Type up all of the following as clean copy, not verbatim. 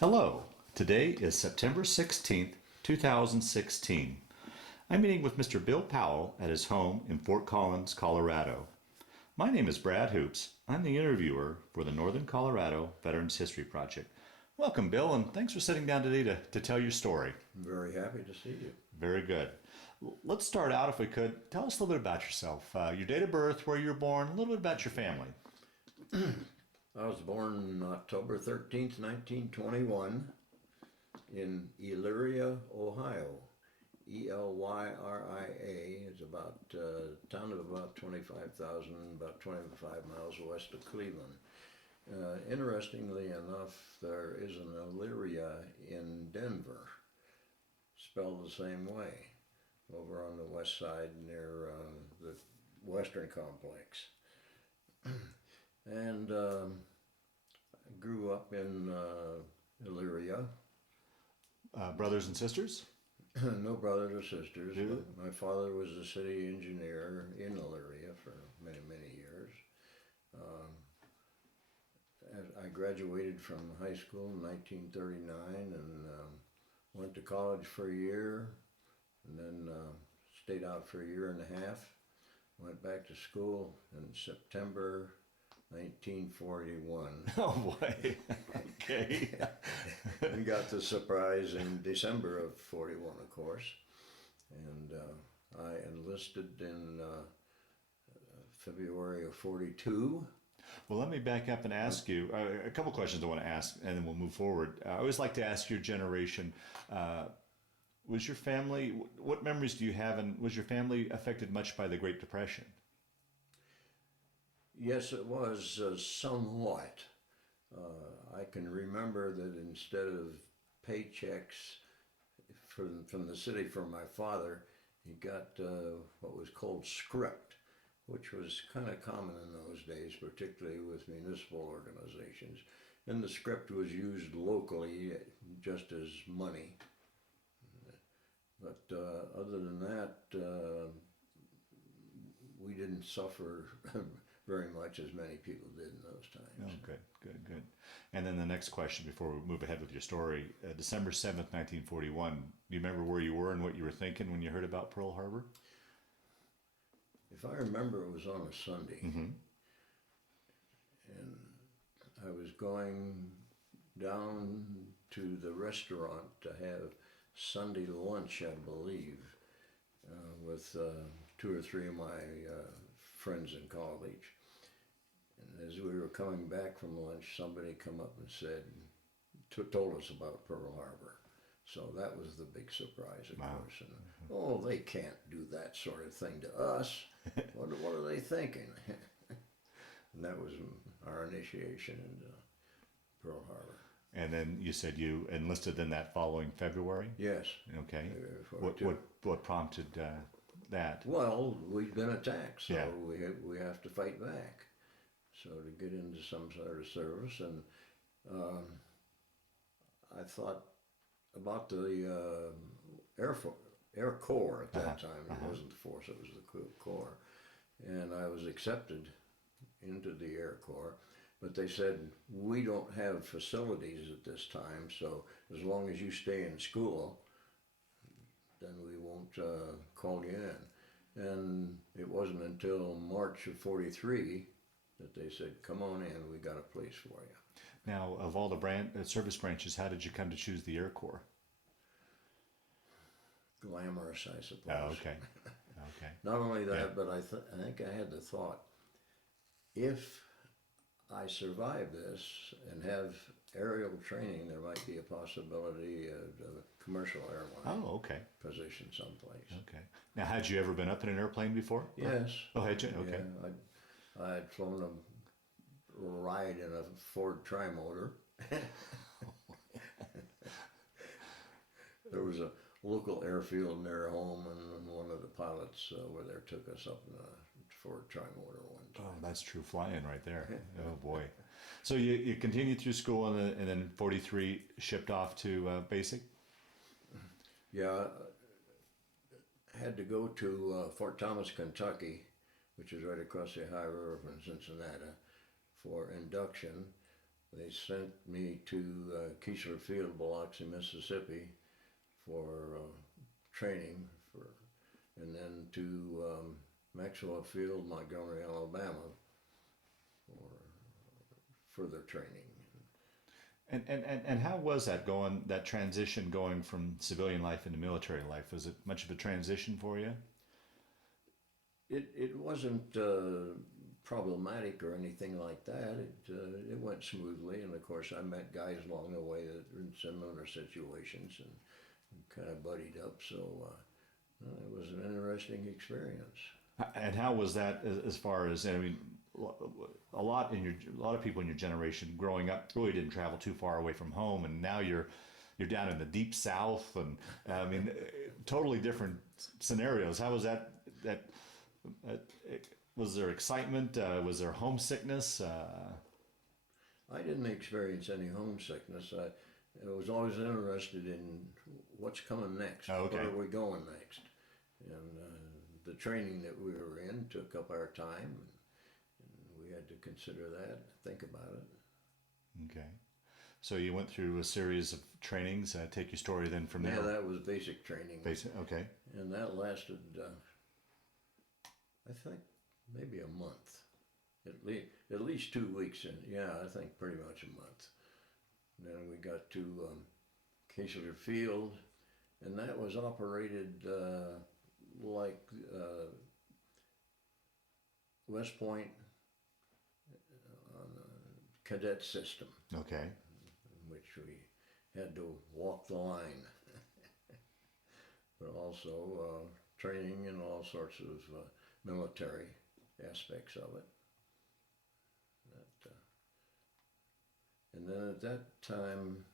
Hello, today is September 16th, 2016. I'm meeting with Mr. Bill Powell at his home in Fort Collins, Colorado. My name is Brad Hoops. I'm the interviewer for the Northern Colorado Veterans History Project. Welcome, Bill, and thanks for sitting down today to tell your story. I'm very happy to see you. Very good. Let's start out, if we could. Tell us a little bit about yourself, your date of birth, where you were born, a little bit about your family. I was born October 13th, 1921 in Elyria, Ohio. Elyria is about a town of about 25,000, about 25 miles west of Cleveland. Interestingly enough, there is an Elyria in Denver, spelled the same way, over on the west side near the Western Complex. And I grew up in Elyria. Brothers and sisters? No brothers or sisters. Really? My father was a city engineer in Elyria for many, many years. I graduated from high school in 1939 and went to college for a year, and then stayed out for a year and a half. Went back to school in September 1941. Oh, boy. Okay. We got the surprise in December of 41, of course. And I enlisted in February of 42. Well, let me back up and ask you a couple questions I want to ask, and then we'll move forward. I always like to ask your generation, was your family, what memories do you have, and was your family affected much by the Great Depression? Yes, it was somewhat. I can remember that instead of paychecks from the city from my father, he got what was called script, which was kind of common in those days, particularly with municipal organizations. And the script was used locally just as money. But other than that, we didn't suffer very much as many people did in those times. Oh, good. And then the next question before we move ahead with your story, December 7th, 1941, do you remember where you were and what you were thinking when you heard about Pearl Harbor? If I remember, it was on a Sunday. Mm-hmm. And I was going down to the restaurant to have Sunday lunch, I believe, with two or three of my friends in college. And as we were coming back from lunch, somebody come up and told us about Pearl Harbor. So that was the big surprise, of course. And, oh, they can't do that sort of thing to us. What are they thinking? And that was our initiation into Pearl Harbor. And then you said you enlisted in that following February? Yes. Okay. What prompted that? Well, we'd been attacked, so Yeah. we have to fight back. So to get into some sort of service, and I thought about the Air Corps at that time. It wasn't the force; it was the Corps, and I was accepted into the Air Corps. But they said, we don't have facilities at this time, so as long as you stay in school, then we won't call you in. And it wasn't until March of 43 that they said, come on in, we got a place for you. Now, of all the service branches, how did you come to choose the Air Corps? Glamorous, I suppose. Oh, okay. Not only that, but I think I had the thought, if I survive this and have aerial training, there might be a possibility of a commercial airline position someplace. Okay. Now, had you ever been up in an airplane before? Yes. Oh, had you? Okay. Yeah, I had flown a ride in a Ford Trimotor. There was a local airfield near home, and one of the pilots over there took us up in a Ford Trimotor one time. Oh, that's true flying right there. Oh, boy. So you continued through school, and then 43 shipped off to basic? Yeah, I had to go to Fort Thomas, Kentucky, which is right across the Ohio River from Cincinnati, for induction. they sent me to Keesler Field, Biloxi, Mississippi, for training, and then to Maxwell Field, Montgomery, Alabama, for further training. And how was that going? That transition going from civilian life into military life, was it much of a transition for you? It wasn't problematic or anything like that. It went smoothly, and of course I met guys along the way that were in similar situations and kind of buddied up. So it was an interesting experience. And how was that as far as, I mean, a lot of people in your generation growing up really didn't travel too far away from home, and now you're down in the deep south, and I mean, totally different scenarios. How was that? Uh, was there excitement? Was there homesickness? I didn't experience any homesickness. I was always interested in what's coming next. Oh, okay. Where are we going next? And the training that we were in took up our time, and we had to consider that, think about it. Okay. So you went through a series of trainings. Take your story then from there. Yeah, that was basic training. Basic, okay. And that lasted, I think, maybe a month. At least 2 weeks. And yeah, I think pretty much a month. And then we got to Keesler Field, and that was operated like West Point on a cadet system. Okay. In which we had to walk the line, but also training in all sorts of military aspects of it. And then at that time,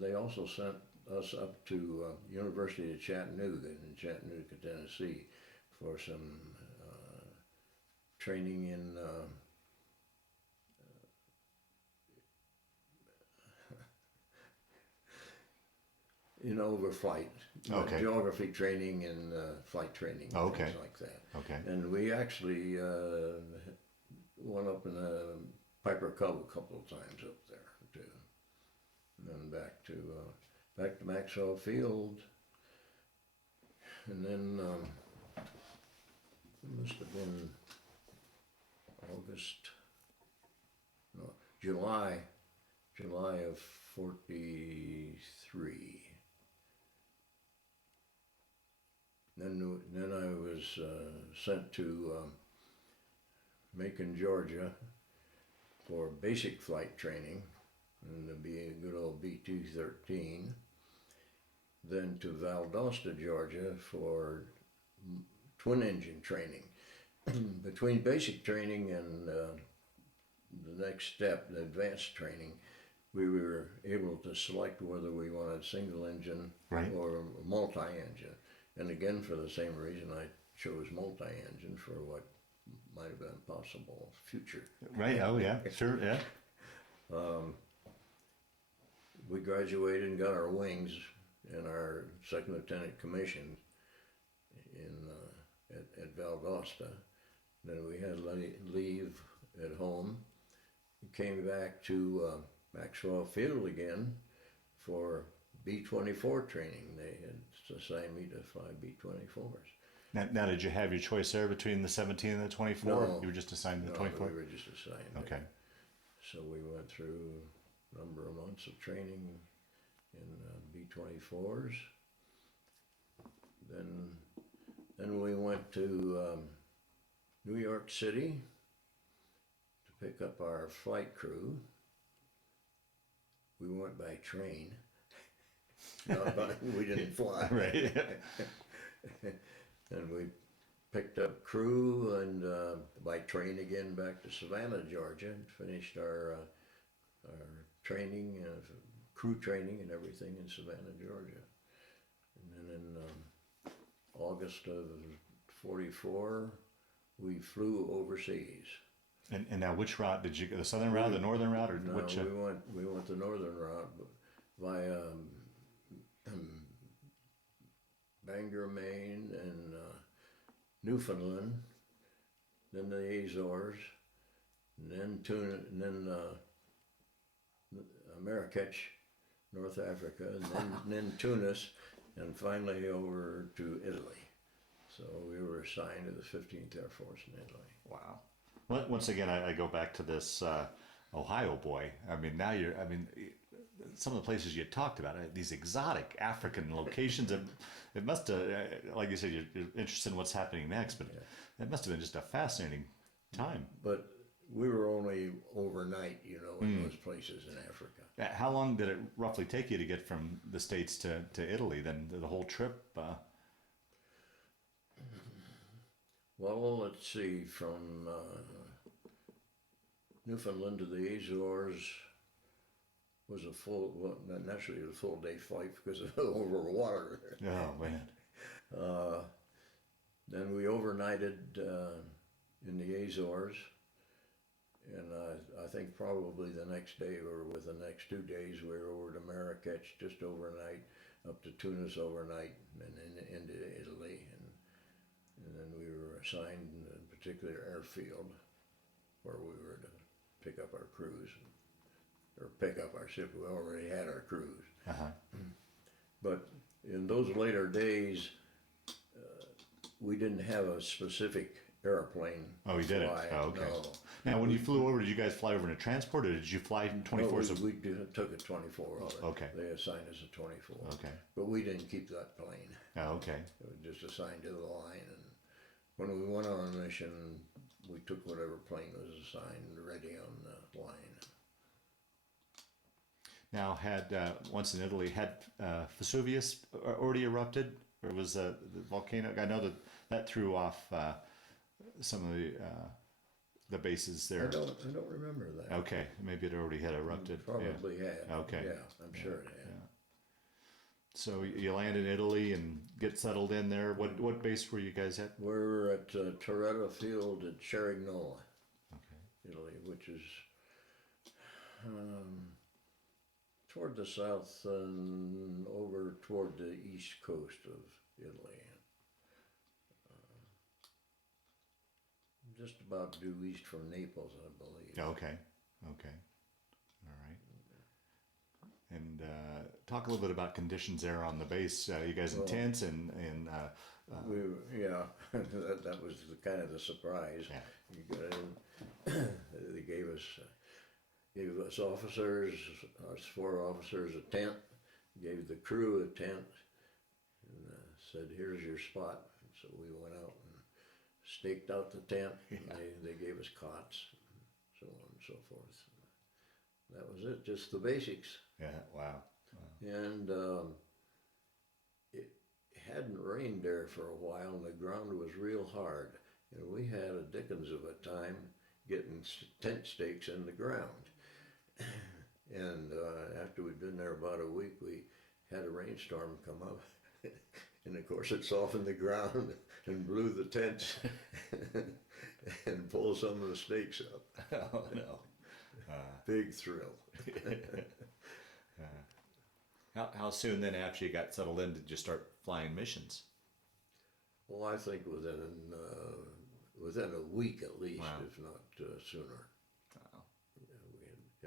they also sent us up to University of Chattanooga in Chattanooga, Tennessee, for some training in overflight, Okay. geography training and flight training, and Okay. things like that. Okay. And we actually went up in a Piper Cub a couple of times up there too, and then back to Maxwell Field, and then it must have been July of '43. Then I was sent to Macon, Georgia, for basic flight training, and to be a good old B-213. Then to Valdosta, Georgia, for twin engine training. Between basic training and the next step, the advanced training, we were able to select whether we wanted single engine Right. or multi-engine. And again, for the same reason, I chose multi-engine for what might have been possible future. Right. Oh yeah. Sure. Yeah. We graduated and got our wings and our second lieutenant commission at Valdosta. Then we had leave at home. We came back to Maxwell Field again for B-24 training. They had assigned me to fly B-24s. Now, did you have your choice there between the 17 and the 24? No. You were just assigned to the 24? We were just assigned. Okay. So we went through a number of months of training in B-24s. Then we went to New York City to pick up our flight crew. We went by train. We didn't fly. Right. And we picked up crew and by train again back to Savannah, Georgia, and finished our training, crew training and everything in Savannah, Georgia. And then in August of '44, we flew overseas. And now, which route did you go? The southern route, the northern route, or No, which? we went the northern route, but via Bangor, Maine, and Newfoundland, then the Azores, and then Tunis, and then Marrakech, North Africa, and then Tunis, and finally over to Italy. So we were assigned to the 15th Air Force in Italy. Wow. Once again, I go back to this Ohio boy. I mean, now some of the places you talked about, these exotic African locations, it must have, like you said, you're interested in what's happening next, but it must have been just a fascinating time. But we were only overnight, in those places in Africa. How long did it roughly take you to get from the States to Italy, then the whole trip? Well, let's see, from Newfoundland to the Azores was a full, well, not necessarily a full day flight because of over water. Oh, man. Then we overnighted in the Azores, and I think probably the next day or with the next 2 days we were over to Marrakech just overnight, up to Tunis overnight, and then into Italy, and then we were assigned in a particular airfield where we were to pick up our crews, or pick up our ship. We already had our crews. Uh-huh. But in those later days, we didn't have a specific airplane. Oh, you didn't? Oh, okay. No. Now, when you flew over, did you guys fly over in a transport, or did you fly in 24? No, we took a 24 over. Okay. They assigned us a 24. Okay. But we didn't keep that plane. Oh, okay. It was just assigned to the line. And when we went on a mission, we took whatever plane was assigned ready on the line. Now, once in Italy, had Vesuvius already erupted, or was the volcano? I know that threw off some of the bases there. I don't remember that. Okay, maybe it already had erupted. Probably had. Okay. Yeah, I'm sure it had. Yeah. So you land in Italy and get settled in there. What base were you guys at? We're at Toretta Field at Cerignola, Okay. Italy, which is toward the south and over toward the east coast of Italy. Just about due east from Naples, I believe. Okay. Okay. All right. And talk a little bit about conditions there on the base. You guys in tents and that was kind of the surprise. Yeah. You got in, they gave us officers, us 4 officers, a tent, gave the crew a tent, and said, "Here's your spot." And so we went out and staked out the tent. And they gave us cots, and so on and so forth. That was it, just the basics. Yeah. Wow. And it hadn't rained there for a while, and the ground was real hard. And we had a dickens of a time getting tent stakes in the ground. And after we'd been there about a week, we had a rainstorm come up. And of course it softened the ground and blew the tents and pulled some of the stakes up. Oh, no. Big thrill. How soon then after you got settled in did you start flying missions? Well, I think within a week at least, Wow. if not sooner. Wow. We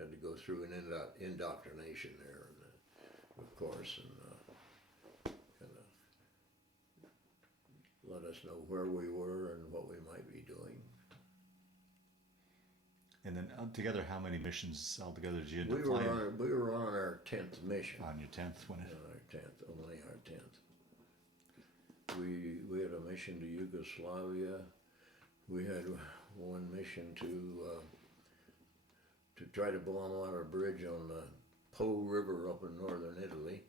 had to go through an indoctrination there, of course, and kind of let us know where we were and what we might be doing. And then altogether, how many missions altogether did you end up We flying? were on our 10th mission. On your 10th, when it? On our 10th, only our 10th. We had a mission to Yugoslavia. We had one mission to try to bomb out a bridge on the Po River up in northern Italy,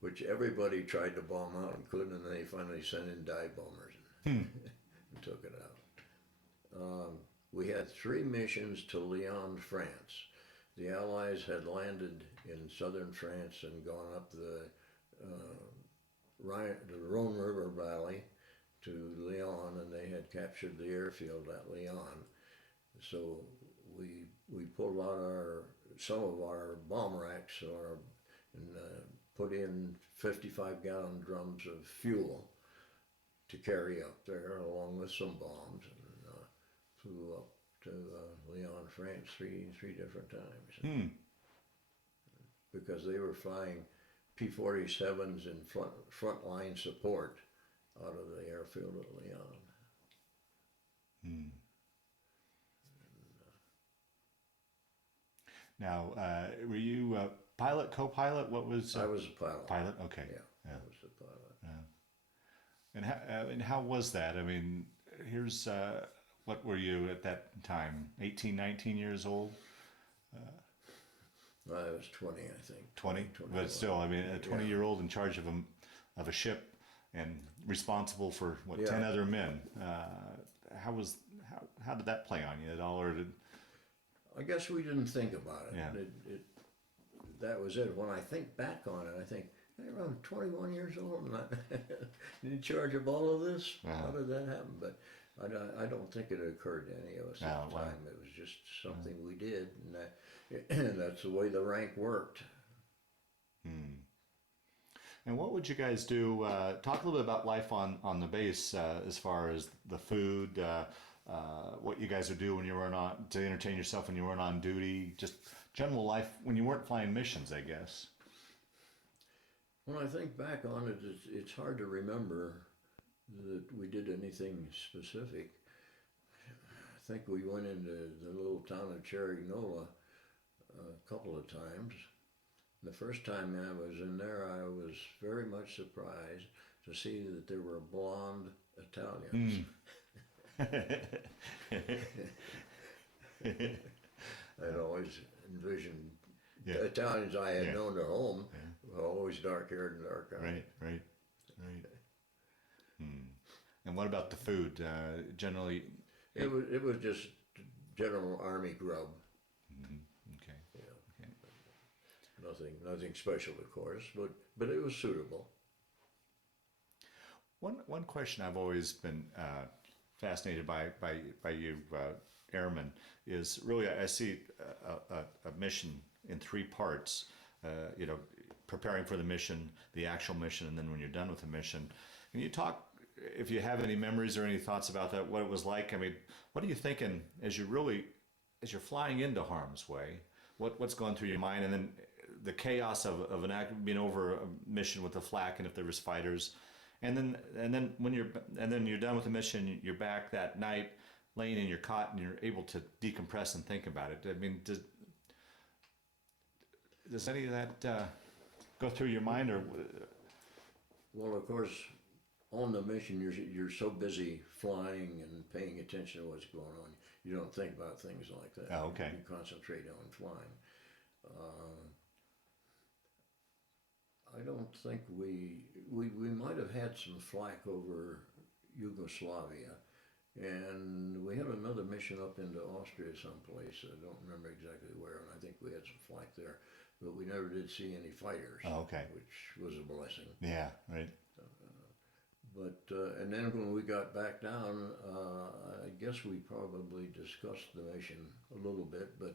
which everybody tried to bomb out and couldn't, and they finally sent in dive bombers and took it out. We had 3 missions to Lyon, France. The Allies had landed in southern France and gone up the Rhone River Valley to Lyon, and they had captured the airfield at Lyon. So we pulled out some of our bomb racks and put in 55-gallon drums of fuel to carry up there, along with some bombs, and flew up to Lyon, France, three different times. Hmm. Because they were flying P-47s in frontline support out of the airfield at Lyon. Hmm. Now, were you pilot, co-pilot? What was? I was a pilot. Pilot. Okay. Yeah, I was a pilot. And how was that? I mean, here's what were you at that time? 18, 19 years old? I was 20, I think. 20? 21. But still, I mean, a 20-year-old in charge of a ship and responsible for what 10 other men. How did that play on you at all, or did? I guess we didn't think about it. Yeah. That was it. When I think back on it, I think, hey, I'm 21 years old and I'm in charge of all of this. How did that happen? But I don't think it occurred to any of us at the time. It was just something we did, and that's the way the rank worked. Hmm. And what would you guys do? Talk a little bit about life on the base as far as the food, what you guys would do when you weren't on to entertain yourself when you weren't on duty, just general life when you weren't flying missions, I guess. When I think back on it, it's hard to remember that we did anything specific. I think we went into the little town of Cherignola a couple of times. The first time I was in there, I was very much surprised to see that there were blonde Italians. I'd always envisioned the Italians I had known at home were always dark-haired and dark-eyed. Right. And what about the food? Generally, it was just general Army grub. Okay. Yeah. Okay. Nothing special, of course, but it was suitable. One question I've always been fascinated by you airmen is really I see a mission in three parts. Preparing for the mission, the actual mission, and then when you're done with the mission. Can you talk, if you have any memories or any thoughts about that, what it was like? I mean, what are you thinking as you're flying into harm's way? What's going through your mind, and then the chaos of an act being over a mission with the flak, and if there was fighters, and then when you're done with the mission, you're back that night, laying in your cot, and you're able to decompress and think about it. I mean, does any of that go through your mind, or? Well, of course, on the mission, you're so busy flying and paying attention to what's going on, you don't think about things like that. Oh, okay. You concentrate on flying. I don't think we might have had some flack over Yugoslavia, and we had another mission up into Austria someplace. I don't remember exactly where, and I think we had some flack there, but we never did see any fighters. Oh, okay. Which was a blessing. Yeah, right. And then when we got back down, I guess we probably discussed the mission a little bit, but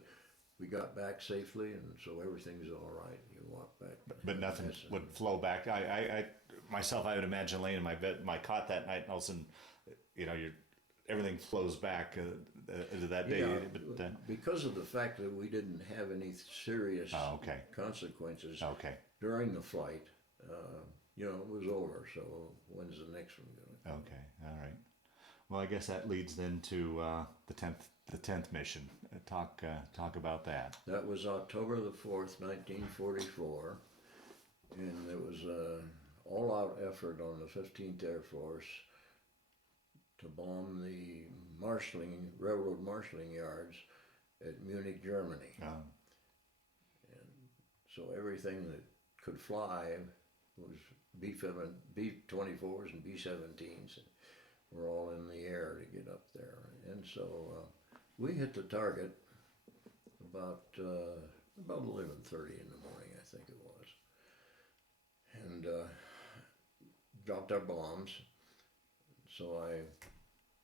we got back safely, and so everything's all right. You walk back. But nothing would flow back. I myself, I would imagine laying in my cot that night, and all of a sudden, everything flows back to that day. Yeah, but, because of the fact that we didn't have any serious consequences during the flight, it was over. So when's the next one going? Okay, all right. Well, I guess that leads then to the 10th mission. Talk about that. That was October the 4th, 1944, and it was an all-out effort on the 15th Air Force to bomb the railroad marshalling yards at Munich, Germany. Oh. And so everything that could fly was B-24s and B-17s. Were all in the air to get up there, and so we hit the target about 11:30 in the morning, I think it was, and dropped our bombs. So I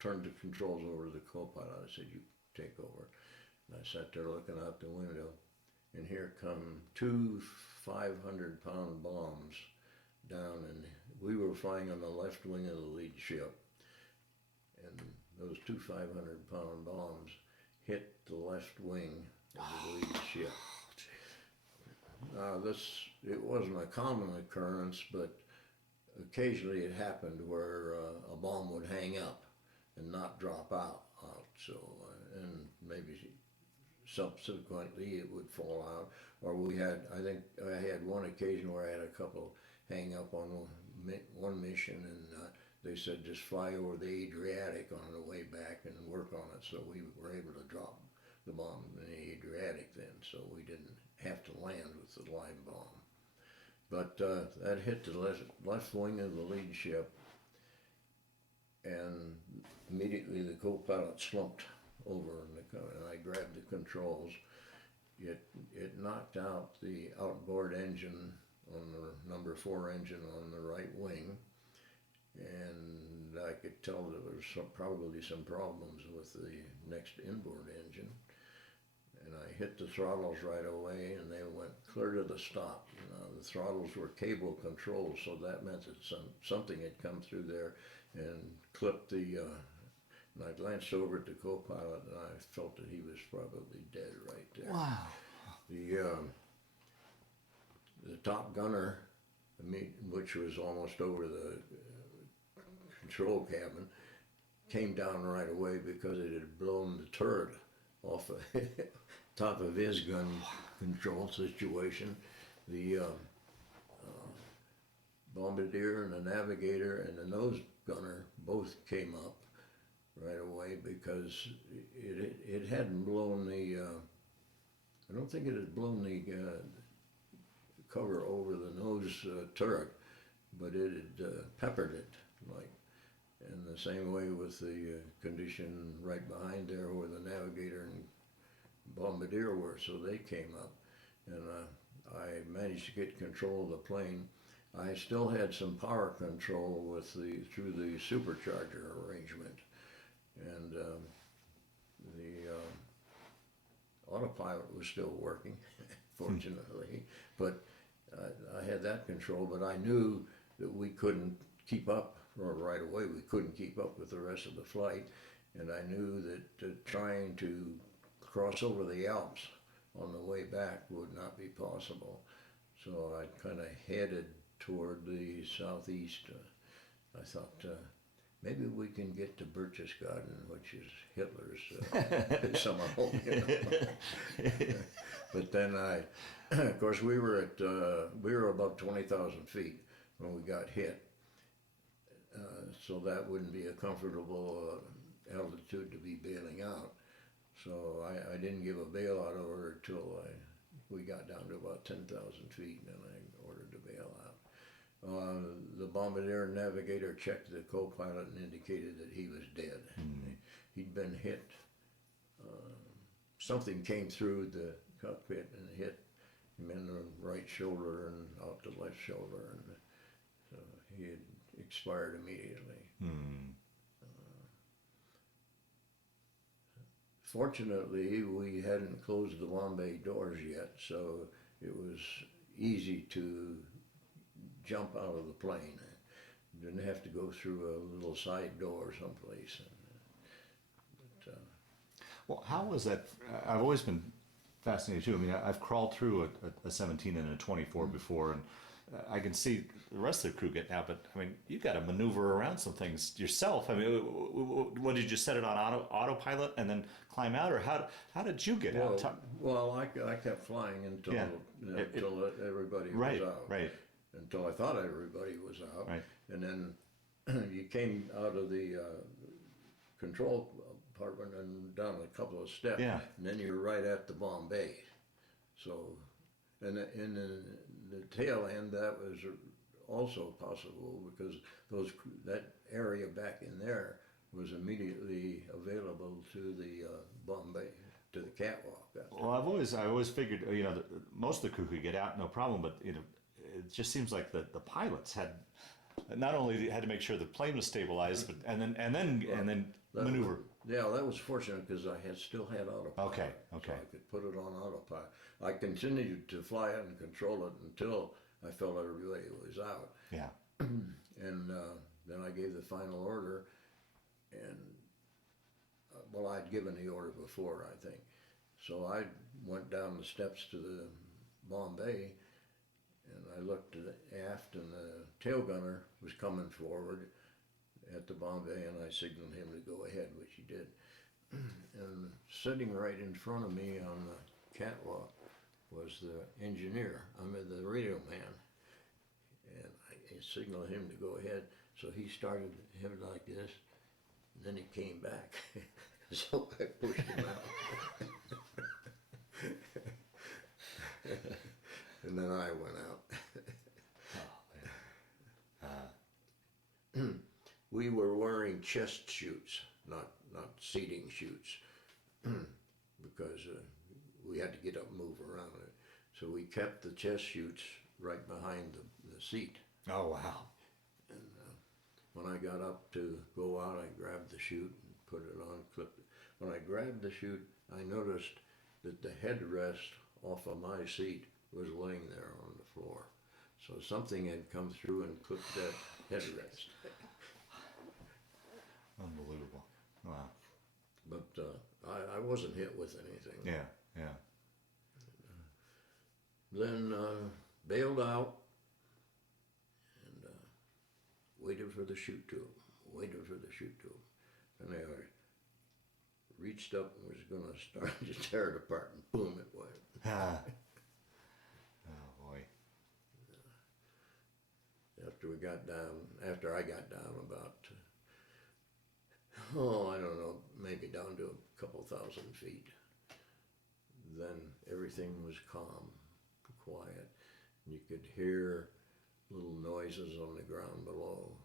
turned the controls over to the co-pilot. I said, "You take over." And I sat there looking out the window, and here come two 500-pound bombs down, and we were flying on the left wing of the lead ship. And those two 500-pound bombs hit the left wing of the lead ship. Now it wasn't a common occurrence, but occasionally it happened where a bomb would hang up and not drop out. So, and maybe subsequently it would fall out. Or I think I had one occasion where I had a couple hang up on one mission, and they said just fly over the Adriatic on the way back and work on it. So we were able to drop the bomb in the Adriatic then, so we didn't have to land with the live bomb. But that hit the left wing of the lead ship, and immediately the co-pilot slumped over, and I grabbed the controls. It knocked out the outboard engine on the number 4 engine on the right wing, and I could tell there was probably some problems with the next inboard engine. And I hit the throttles right away, and they went clear to the stop. The throttles were cable controlled, so that meant that something had come through there and clipped the. And I glanced over at the co-pilot, and I felt that he was probably dead right there. Wow. The top gunner, which was almost over the control cabin, came down right away because it had blown the turret off the top of his gun control situation. The bombardier and the navigator and the nose gunner both came up right away because it hadn't blown the. I don't think it had blown the cover over the nose turret, but it had peppered it in the same way with the condition right behind there where the navigator and bombardier were, so they came up, and I managed to get control of the plane. I still had some power control through the supercharger arrangement, and the autopilot was still working, fortunately, but I had that control, but I knew that we couldn't keep up, or right away we couldn't keep up with the rest of the flight, and I knew that trying to cross over the Alps on the way back would not be possible. So I kind of headed toward the southeast. I thought maybe we can get to Berchtesgaden, which is Hitler's summer home. But then of course, we were above 20,000 feet when we got hit, so that wouldn't be a comfortable altitude to be bailing out. So I didn't give a bailout order until we got down to about 10,000 feet, and then I ordered to bail out. The bombardier and navigator checked the co-pilot and indicated that he was dead. Mm-hmm. He'd been hit. Something came through the cockpit and hit him in the right shoulder and out the left shoulder, and so he had expired immediately. Mm. Fortunately, we hadn't closed the Bombay doors yet, so it was easy to jump out of the plane. Didn't have to go through a little side door someplace. Well, how was that? I've always been fascinated too. I mean, I've crawled through a 17 and a 24 before, and I can see the rest of the crew getting out, but I mean, you got to maneuver around some things yourself. I mean, what did you set it on autopilot and then climb out, or how did you get out? Well, I kept flying until everybody was out. Right. Until I thought everybody was out. Right. And then you came out of the control compartment and down a couple of steps. Yeah. And then you're right at the bomb bay. So, and in the tail end, that was also possible because that area back in there was immediately available to the bomb bay, to the catwalk. Well, I always figured, most of the crew could get out, no problem, but it just seems like the pilots had not only had to make sure the plane was stabilized, but and then maneuver. That was fortunate because I still had autopilot. Okay. So I could put it on autopilot. I continued to fly it and control it until I felt everybody was out. Yeah. And then I gave the final order, and well, I'd given the order before, I think. So I went down the steps to the bomb bay, and I looked aft, and the tail gunner was coming forward at the bomb bay, and I signaled him to go ahead, which he did. And sitting right in front of me on the catwalk was the engineer, the radio man, and I signaled him to go ahead. So he started him like this, and then he came back. So I pushed him out. And then I went out. We were wearing chest chutes, not seating chutes, because we had to get up and move around it. So we kept the chest chutes right behind the seat. Oh, wow. And when I got up to go out, I grabbed the chute and put it on, clipped it. When I grabbed the chute, I noticed that the headrest off of my seat was laying there on the floor. So something had come through and clipped that headrest. Unbelievable. Wow. But I wasn't hit with anything. Yeah, yeah. Then bailed out and waited for the chute to open. And I reached up and was going to start to tear it apart, and boom, it went. Ah. Oh, boy. After I got down about, I don't know, maybe down to a couple thousand feet, then everything was calm, quiet. You could hear little noises on the ground below.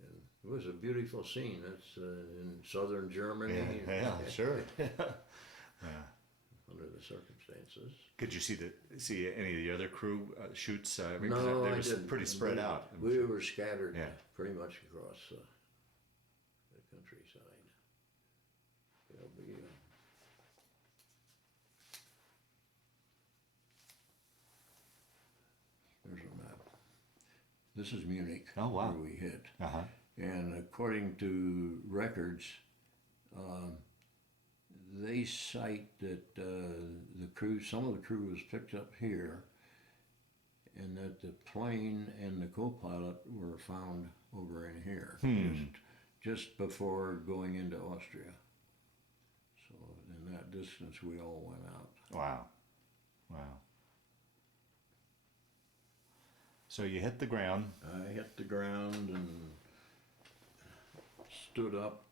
And it was a beautiful scene. It's in southern Germany. Yeah, sure. Yeah. Under the circumstances. Could you see any of the other crew shoots? No, they I were didn't. pretty spread out. We were scattered pretty much across the countryside. There's a map. This is Munich. Oh, wow. Where we hit. Uh-huh. And according to records, they cite that some of the crew was picked up here, and that the plane and the co-pilot were found over in here, just before going into Austria. So in that distance, we all went out. Wow. So you hit the ground. I hit the ground and stood up,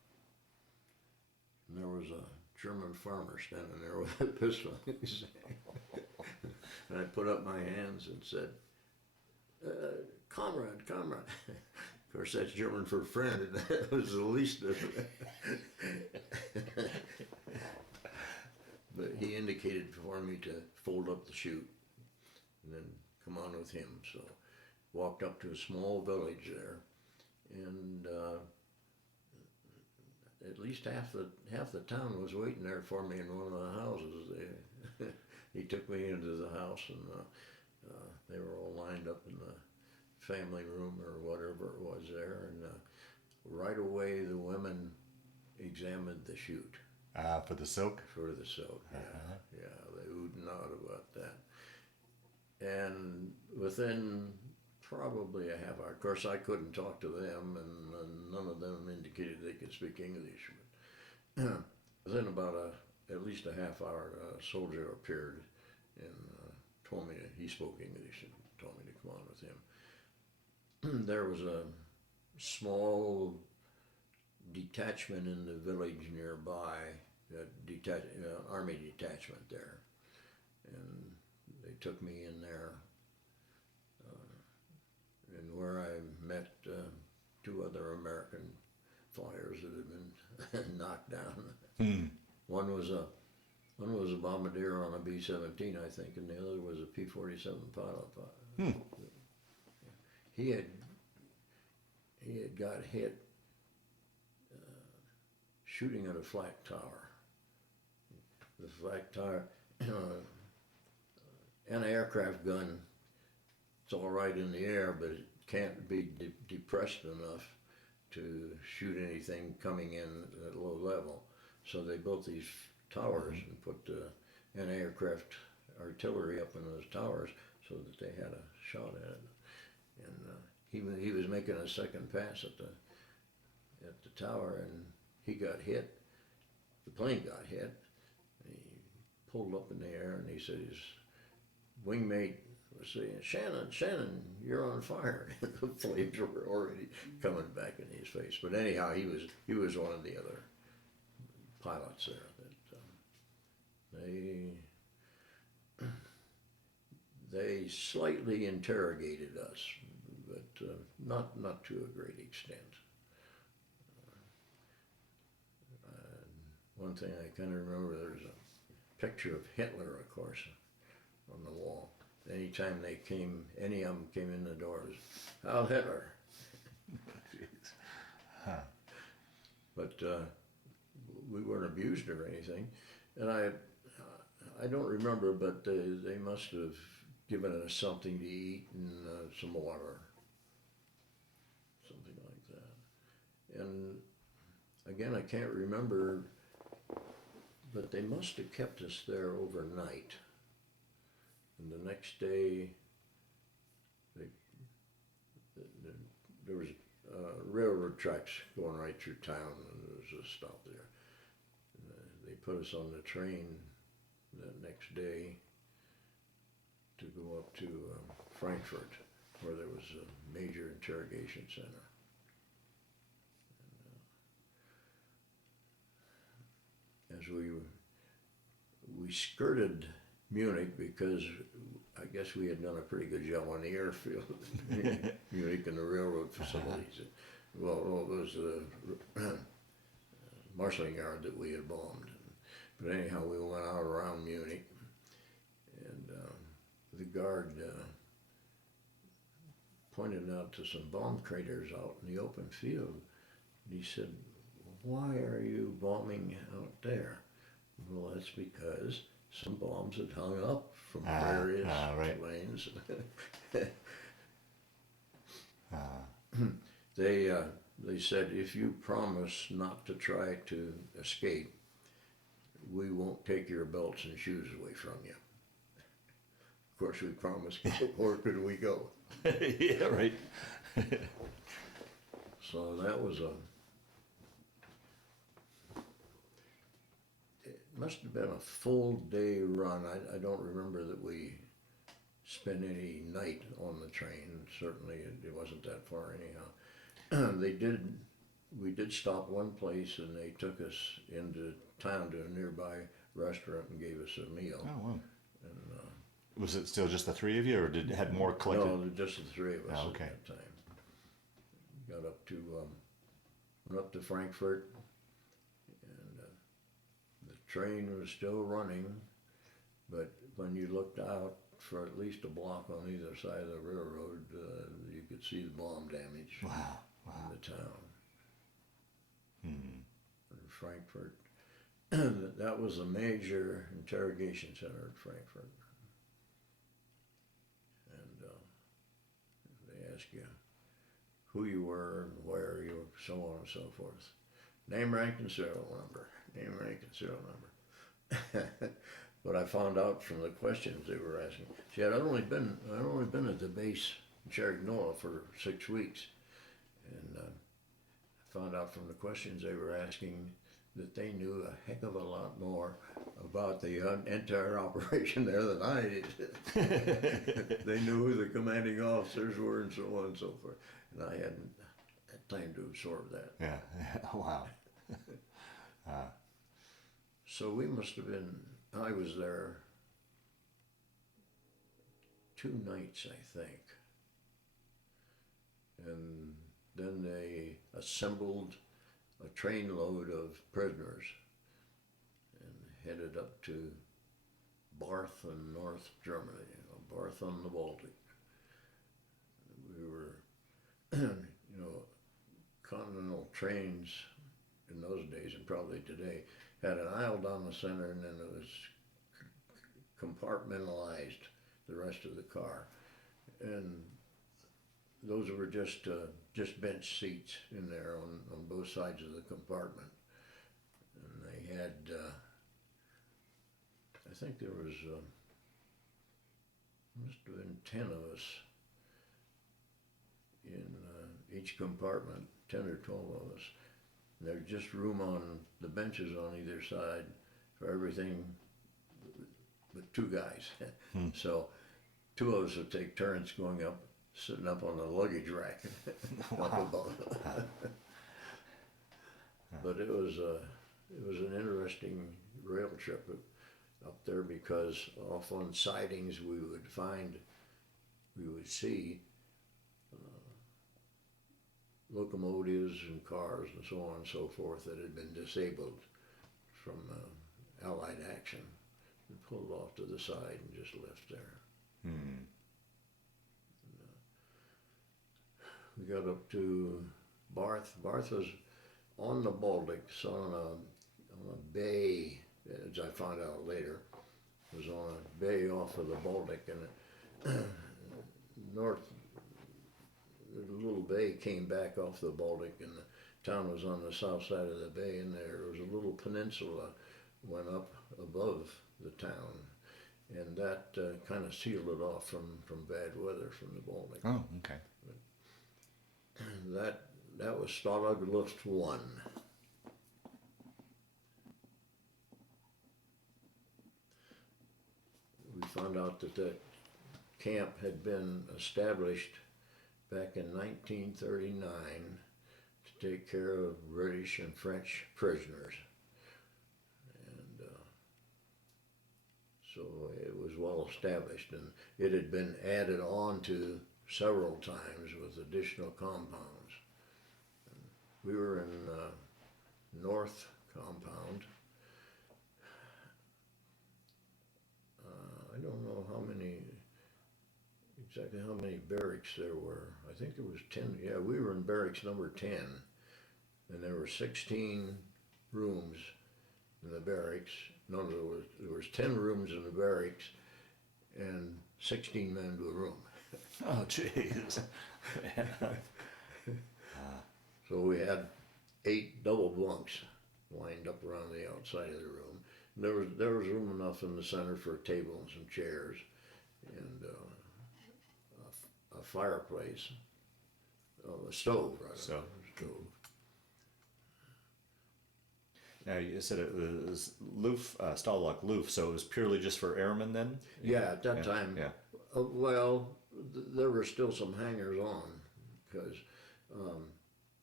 and there was a German farmer standing there with a pistol in his hand. And I put up my hands and said, comrade. Of course, that's German for friend, and that was the least of it. But he indicated for me to fold up the chute and then come on with him. So walked up to a small village there, and at least half the town was waiting there for me in one of the houses. He took me into the house, and they were all lined up in the family room or whatever it was there, and right away the women examined the chute. For the silk? For the silk, yeah. They oohed and awed about that. And within probably a half hour, of course I couldn't talk to them, and none of them indicated they could speak English. But within about at least a half hour, a soldier appeared and told me he spoke English and told me to come on with him. There was a small detachment in the village nearby, army detachment there, and they took me in there, and where I met two other American flyers that had been knocked down. One was a bombardier on a B-17, I think, and the other was a P-47 pilot. He had got hit shooting at a flak tower. The flak tower, an aircraft gun, it's all right in the air, but it can't be depressed enough to shoot anything coming in at low level. So they built these towers and put anti-aircraft artillery up in those towers so that they had a shot at it. And he was making a second pass at the tower, and he got hit. The plane got hit. He pulled up in the air, and he said his wingmate was saying, Shannon, you're on fire. The flames were already coming back in his face. But anyhow, he was one of the other pilots there that they slightly interrogated us, but not to a great extent. One thing I kind of remember, there's a picture of Hitler, of course, on the wall. Anytime any of them came in the doors, Heil Hitler. Huh. But we weren't abused or anything. And I don't remember, but they must have given us something to eat and some water, something like that. And again, I can't remember, but they must have kept us there overnight. And the next day, there was railroad tracks going right through town, and there was a stop there. And, they put us on the train that next day to go up to Frankfurt, where there was a major interrogation center. And, as we skirted Munich, because I guess we had done a pretty good job on the airfield, Munich and the railroad facilities. Well, it was the marshalling yard that we had bombed. But anyhow, we went out around Munich, and the guard pointed out to some bomb craters out in the open field. And he said, "Why are you bombing out there?" Well, that's because some bombs had hung up from various right. planes. They said, if you promise not to try to escape, we won't take your belts and shoes away from you. Of course, we promised. Where could we go? Yeah, right. So that was it must have been a full day run. I don't remember that we spent any night on the train. Certainly it wasn't that far anyhow. We did stop one place, and they took us into town to a nearby restaurant and gave us a meal. Oh, wow. And, was it still just the three of you, or did it had more collected? no, just the three of us Oh, okay. at that time. Got went up to Frankfurt, and the train was still running, but when you looked out for at least a block on either side of the railroad, you could see the bomb damage in the town. In Frankfurt. That was a major interrogation center at Frankfurt. And they ask you who you were and where you were, so on and so forth. Name, rank, and serial number. Name, rank, and serial number. What I found out from the questions they were asking. See, I'd only been at the base in Cherokee for 6 weeks, and I found out from the questions they were asking that they knew a heck of a lot more about the entire operation there than I did. They knew who the commanding officers were and so on and so forth, and I hadn't had time to absorb that. Yeah. Wow. So we must have been. I was there 2 nights, I think. And then they assembled a trainload of prisoners and headed up to Barth in North Germany, Barth on the Baltic. We were, continental trains in those days, and probably today, had an aisle down the center, and then it was compartmentalized, the rest of the car. And those were just bench seats in there on both sides of the compartment, and they had I think there was must have been 10 of us in each compartment, 10 or 12 of us. And there's just room on the benches on either side for everything but two guys. So two of us would take turns going up, sitting up on the luggage rack up above. But it was an interesting rail trip up there, because off on sidings we would see locomotives and cars and so on and so forth that had been disabled from Allied action, and pulled off to the side and just left there. And, we got up to Barth. Barth was on the Baltic, so on a bay, as I found out later, was on a bay off of the Baltic, and north, the little bay came back off the Baltic, and the town was on the south side of the bay, and there was a little peninsula went up above the town, and that kind of sealed it off from bad weather from the Baltic. Oh, okay. That was Stalag Luft 1. We found out that camp had been established back in 1939 to take care of British and French prisoners. And so it was well established, and it had been added on to several times with additional compounds. We were in North Compound. I don't know exactly how many barracks there were. I think there was 10. Yeah, we were in barracks number 10, and there were 16 rooms in the barracks. No, there was 10 rooms in the barracks, and 16 men to a room. Oh, jeez. So we had 8 double bunks lined up around the outside of the room. And there was room enough in the center for a table and some chairs, and a fireplace, a stove, rather. So. Stove. Now, you said it was Luft, Stalag Luft, so it was purely just for airmen then? Yeah, at that time. Yeah. Well, there were still some hangers on, because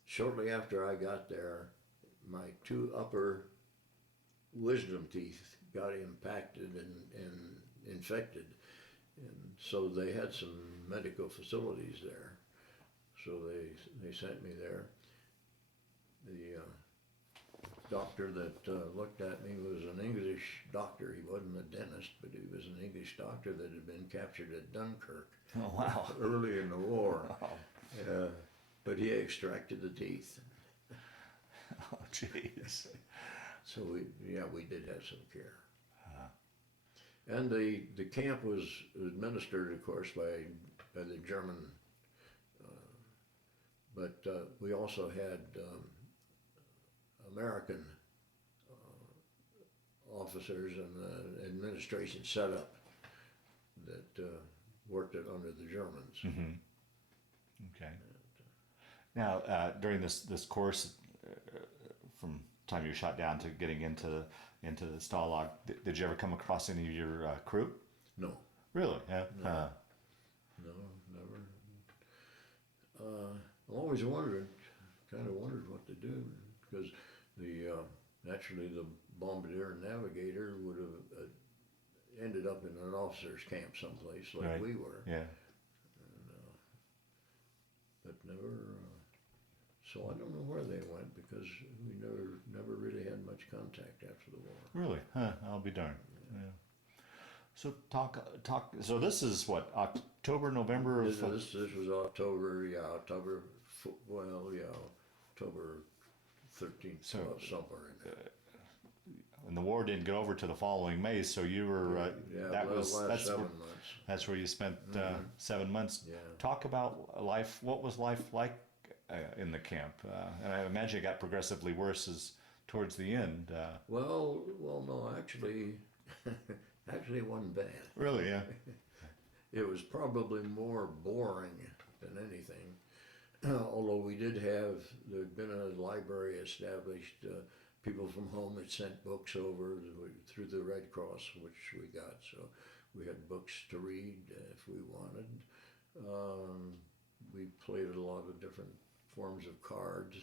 shortly after I got there, my 2 upper wisdom teeth got impacted and infected, and so they had some medical facilities there. So they sent me there. The doctor that looked at me was an English doctor. He wasn't a dentist, but he was an English doctor that had been captured at Dunkirk. Oh, wow. Early in the war. Wow. But he extracted the teeth. Oh, jeez. So we did have some care. And the camp was administered, of course, by the German, but we also had American officers and administration set up that worked it under the Germans. Mm-hmm. Okay. Now, during this course, from the time you shot down to getting into the Stalag, did you ever come across any of your crew? No. Really? Yeah. No. No, never. I always kind of wondered what to do, because naturally the bombardier and navigator would have ended up in an officer's camp someplace like Right. we were. Yeah. But never. So I don't know where they went, because we never really had much contact after the war. Really? Huh? I'll be darned. Yeah. So talk. So this is what, October, November of. This was October. Yeah, October. Well, yeah, October 13th. So, somewhere in there. and the war didn't get over to the following May, so you were last 7 months. that's where you spent 7 months. Yeah. Talk about life. What was life like in the camp? And I imagine it got progressively worse as towards the end. Well, no, actually, actually it wasn't bad. Really, yeah. It was probably more boring than anything. Although we did have, there'd been a library established. People from home had sent books over through the Red Cross, which we got. So we had books to read if we wanted. We played a lot of different forms of cards.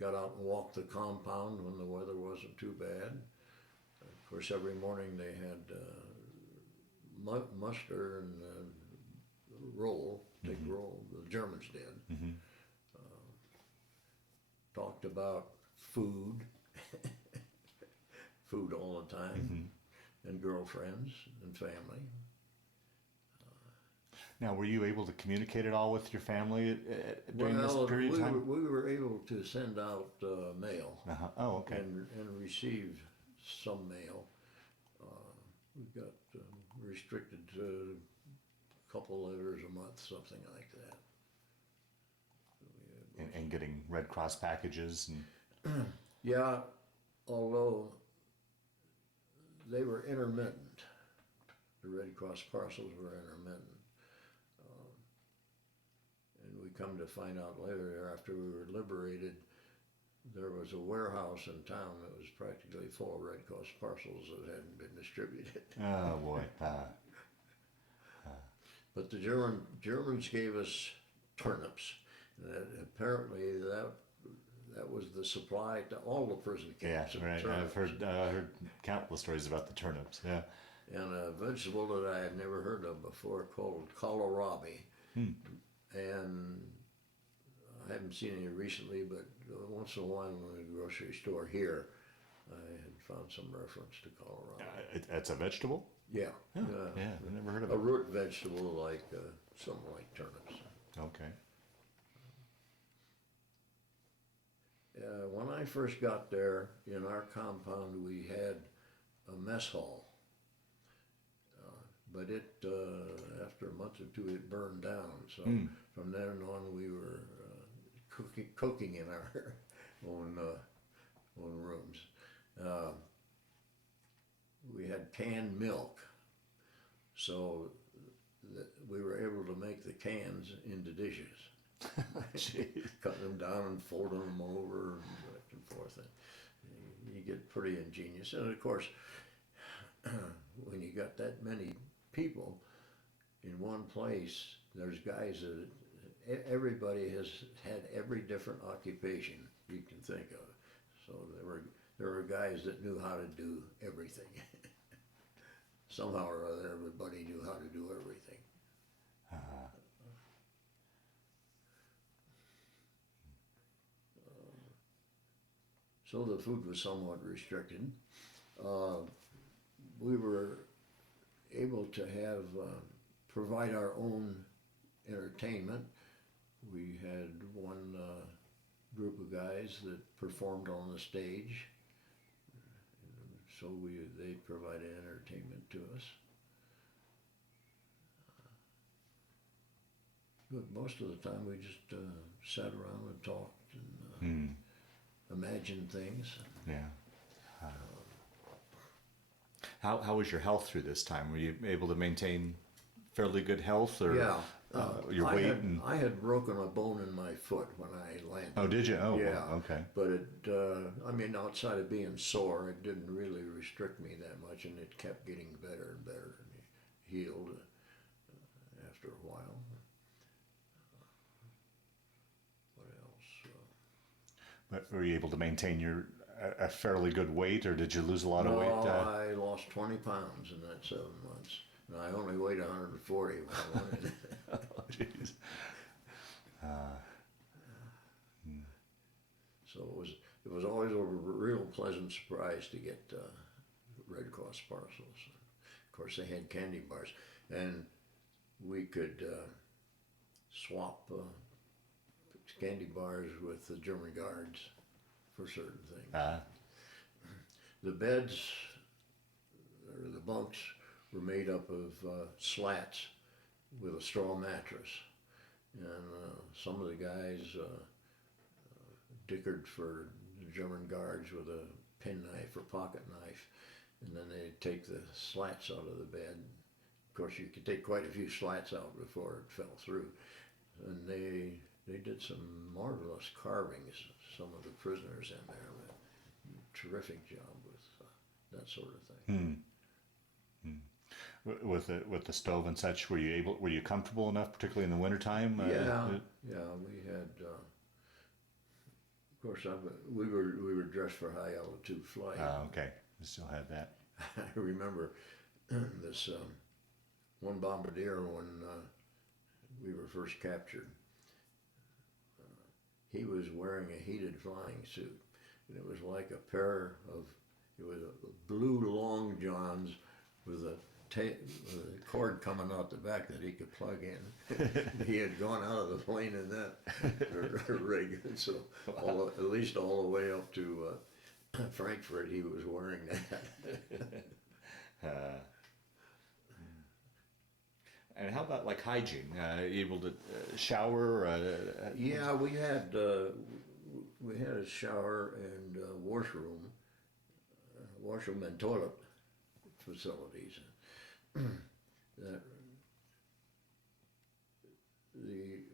Got out and walked the compound when the weather wasn't too bad. Of course, every morning they had muster and roll, big roll. The Germans did. Talked about food, food all the time, and girlfriends and family. Now, were you able to communicate at all with your family during this period of time? We were able to send out mail Oh, okay. and receive some mail. We got restricted to a couple letters a month, something like that. And getting Red Cross packages and Yeah, although they were intermittent. The Red Cross parcels were intermittent. And we come to find out later, after we were liberated, there was a warehouse in town that was practically full of Red Cross parcels that hadn't been distributed. oh boy, But the Germans gave us turnips. And apparently that was the supply to all the prison yeah, camps. right. I've heard countless stories about the turnips. Yeah, And a vegetable that I had never heard of before called kohlrabi. And I haven't seen any recently, but once in a while in the grocery store here, I had found some reference to kohlrabi. it's a vegetable. Yeah. Yeah, I've never heard of A it. root vegetable like something like turnips. Okay. When I first got there, in our compound, we had a mess hall. But it, after a month or two, it burned down. So from then on, we were cooking in our own rooms. We had canned milk, so we were able to make the cans into dishes. Cut them down and folding them over and back and forth. And you get pretty ingenious. And of course, when you got that many people in one place, there's guys that everybody has had every different occupation you can think of. So there were guys that knew how to do everything. Somehow or other, everybody knew how to do everything. So the food was somewhat restricted. We were able to have provide our own entertainment. We had one group of guys that performed on the stage, so they provided entertainment to us. But most of the time we just sat around and talked and imagined things. Yeah. How was your health through this time? Were you able to maintain fairly good health, or your weight? I had broken a bone in my foot when I landed. Oh, did you? Oh, yeah. Okay. But it, I mean, outside of being sore, it didn't really restrict me that much, and it kept getting better and better, and healed after a while. What else? But were you able to maintain a fairly good weight, or did you lose a lot of weight? I lost 20 pounds in that 7 months. And I only weighed 140 when I went. Oh, jeez. So it was always a real pleasant surprise to get Red Cross parcels. Of course, they had candy bars, and we could swap candy bars with the German guards for certain things. the beds or the bunks were made up of slats with a straw mattress, and some of the guys dickered for the German guards with a penknife or pocket knife, and then they'd take the slats out of the bed. Of course, you could take quite a few slats out before it fell through, and they did some marvelous carvings. Some of the prisoners in there, terrific job with that sort of thing. With the stove and such, were you comfortable enough, particularly in the wintertime? Yeah, we had. Of course, we were dressed for high altitude flight. Oh, okay. We still had that. I remember this one bombardier when we were first captured. He was wearing a heated flying suit, and it was like a pair of, it was a blue long johns with a cord coming out the back that he could plug in. He had gone out of the plane in that rig, so at least all the way up to Frankfurt he was wearing that. And how about like hygiene? Able to shower? Yeah, we had a shower and washroom and toilet facilities. That the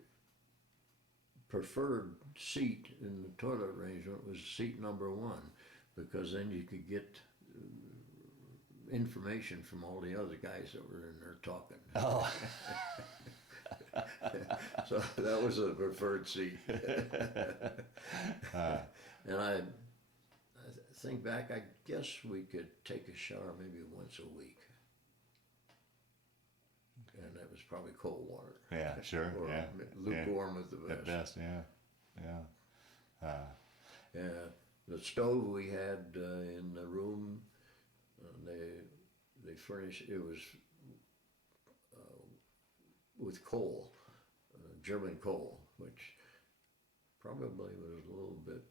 preferred seat in the toilet arrangement was seat number 1, because then you could get information from all the other guys that were in there talking. Oh. So that was the preferred seat. And I think back, I guess we could take a shower maybe once a week. And that was probably cold water. Yeah, sure. Or yeah. lukewarm at the best. At best, yeah. Yeah. The stove we had in the room, they furnished, it was with coal, German coal, which probably was a little bit,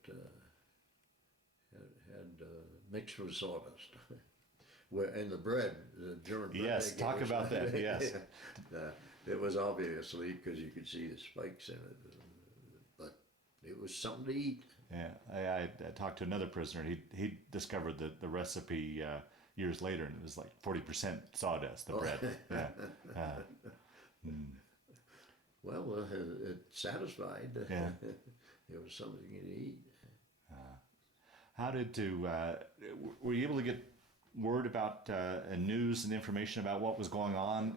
had mixed with sawdust. And the bread, the German bread. Yes, talk about that, yes. It was obviously, because you could see the spikes in it, but it was something to eat. Yeah, I talked to another prisoner. He discovered the recipe years later, and it was like 40% sawdust, the bread. Yeah. Well, it satisfied. Yeah. It was something to eat. How were you able to get word about news and information about what was going on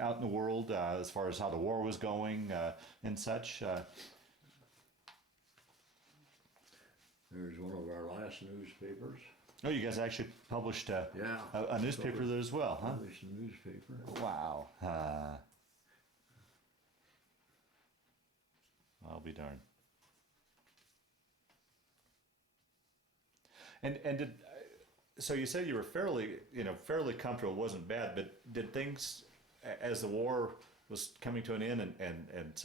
out in the world as far as how the war was going and such? There's one of our last newspapers. Oh, you guys actually published a newspaper there as well, huh? Published a newspaper. Wow. I'll be darned. And so you said you were fairly comfortable. It wasn't bad, but did things, as the war was coming to an end and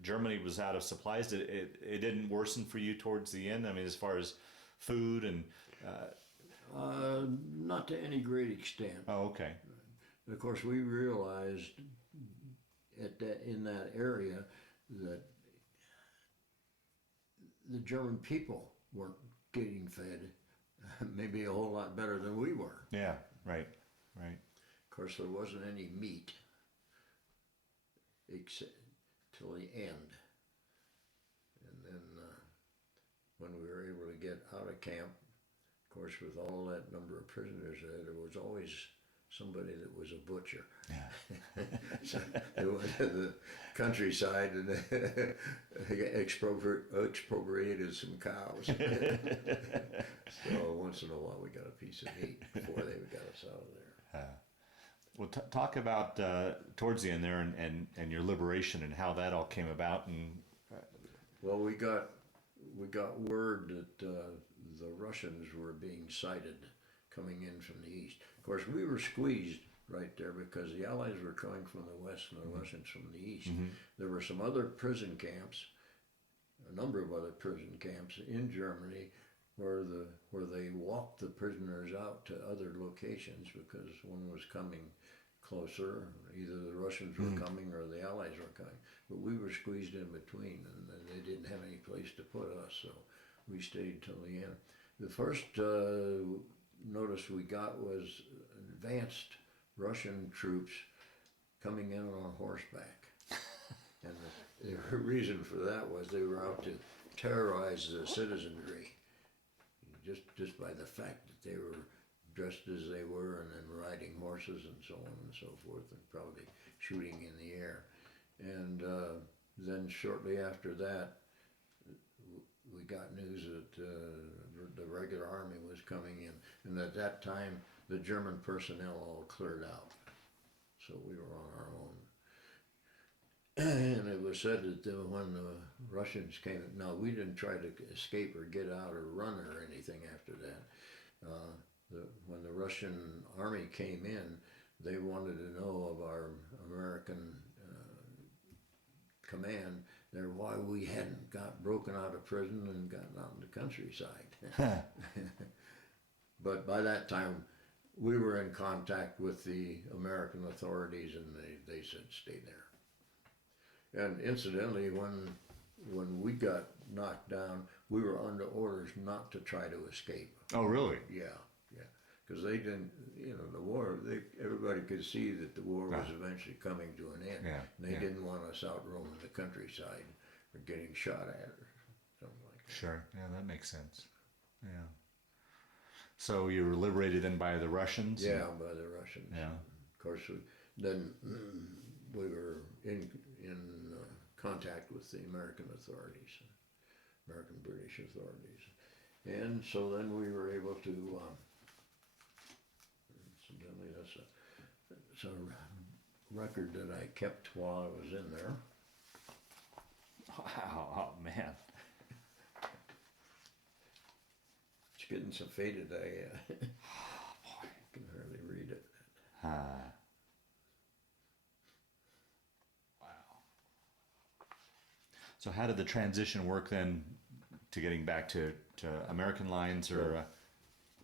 Germany was out of supplies, it didn't worsen for you towards the end? I mean, as far as food and not to any great extent. Oh, okay. Of course, we realized in that area that the German people weren't getting fed maybe a whole lot better than we were. Yeah, right. Of course, there wasn't any meat except till the end. And then when we were able to get out of camp, of course, with all that number of prisoners there was always somebody that was a butcher. Yeah. So they went to the countryside and expropriated some cows. So once in a while we got a piece of meat before they got us out of there. Well, talk about towards the end there and your liberation and how that all came about. And well, we got word that the Russians were being sighted coming in from the east. Of course, we were squeezed right there because the Allies were coming from the west and the Russians from the east. Mm-hmm. There were some other prison camps, a number of other prison camps in Germany where they walked the prisoners out to other locations because one was coming closer. Either the Russians were coming or the Allies were coming. But we were squeezed in between, and they didn't have any place to put us, so we stayed till the end. The first notice we got was advanced Russian troops coming in on horseback. And the reason for that was they were out to terrorize the citizenry, just by the fact that they were dressed as they were and then riding horses and so on and so forth, and probably shooting in the air. And then shortly after that, we got news that the regular army was coming in, and at that time the German personnel all cleared out, so we were on our own. And it was said that when the Russians came, no, we didn't try to escape or get out or run or anything after that. When the Russian army came in, they wanted to know of our American command there why we hadn't got broken out of prison and gotten out in the countryside. But by that time, we were in contact with the American authorities, and they said stay there. And incidentally, when we got knocked down, we were under orders not to try to escape. Oh, really? Yeah, because they didn't, the war, everybody could see that the war was eventually coming to an end. Yeah, And they didn't want us out roaming the countryside or getting shot at or something like that. Sure. Yeah, that makes sense. Yeah. So you were liberated then by the Russians? Yeah, by the Russians. Yeah. Of course, then we were in contact with the American authorities, American British authorities. And so then we were able to, incidentally, that's a record that I kept while I was in there. Wow, oh man. It's getting so faded I can hardly read it. Wow. So how did the transition work then to getting back to American lines or?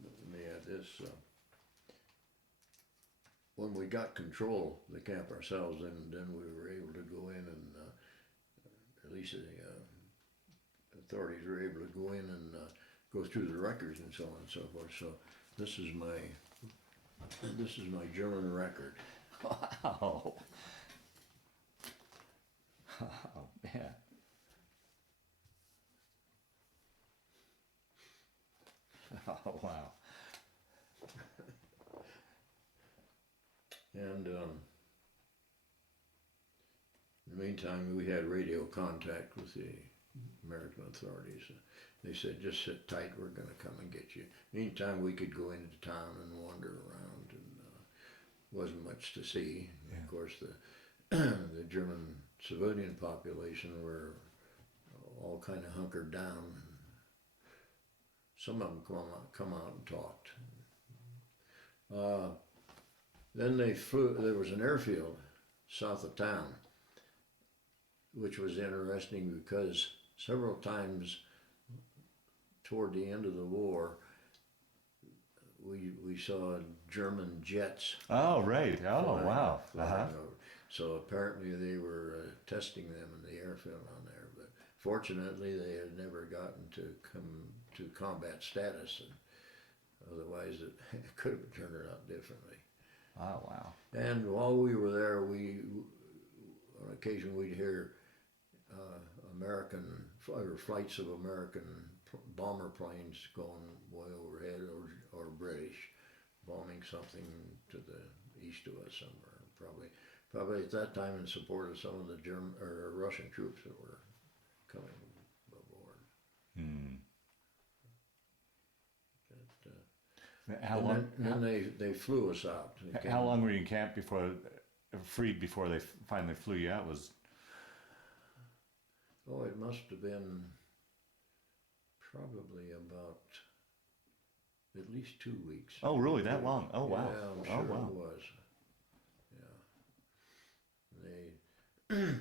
Let me add this. When we got control of the camp ourselves, then we were able to go in and at least the authorities were able to go in and go through the records and so on and so forth. So this is my German record. Wow. Oh man. Oh wow. And in the meantime, we had radio contact with the American authorities. They said, just sit tight, we're going to come and get you. Meantime, we could go into town and wander around, and wasn't much to see. Yeah. Of course, the German civilian population were all kind of hunkered down. Some of them come out and talked. Then they flew, there was an airfield south of town, which was interesting because several times toward the end of the war, we saw German jets. Oh, right. Oh, wow. Flying over. So apparently they were testing them in the airfield on there, but fortunately they had never gotten to come to combat status, and otherwise it could have turned out differently. Oh, wow. And while we were there, on occasion we'd hear American flights of American bomber planes going way overhead, or British bombing something to the east of us somewhere. Probably at that time in support of some of the German or Russian troops that were coming aboard. Hmm. How long? Then they flew us out. How long were you in camp freed before they finally flew you out? Oh, it must have been probably about at least 2 weeks. Oh, really? That long? Oh, wow. Yeah, I'm sure wow. it was. Yeah.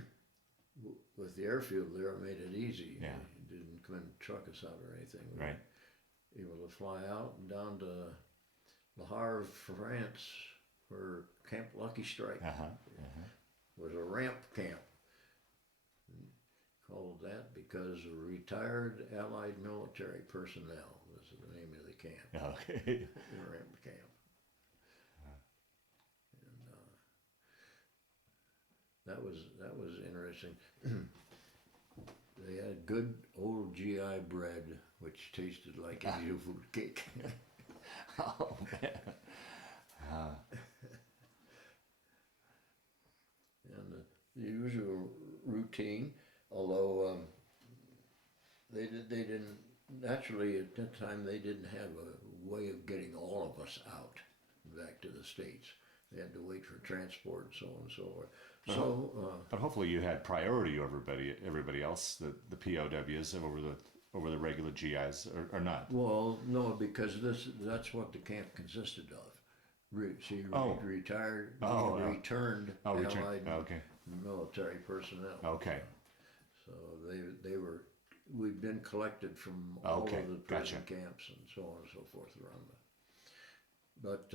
With the airfield there, it made it easy. Yeah. They didn't come and truck us out or anything. Right. able to fly out and down to Le Havre, France, where Camp Lucky Strike was a ramp camp. Called that because retired Allied military personnel was the name of the camp. Okay. The ramp camp. And that was interesting. They had good old GI bread, which tasted like Asian food cake. Oh man. And the usual routine, although they didn't, naturally at that time they didn't have a way of getting all of us out back to the States. They had to wait for transport and so on and so forth. So, but hopefully you had priority over everybody else, the POWs over the regular GIs, or not? well, no, because that's what the camp consisted of. Retired, returned Allied Okay. military personnel. Okay. So they were, we'd been collected from all of the prison camps and so on and so forth around the. But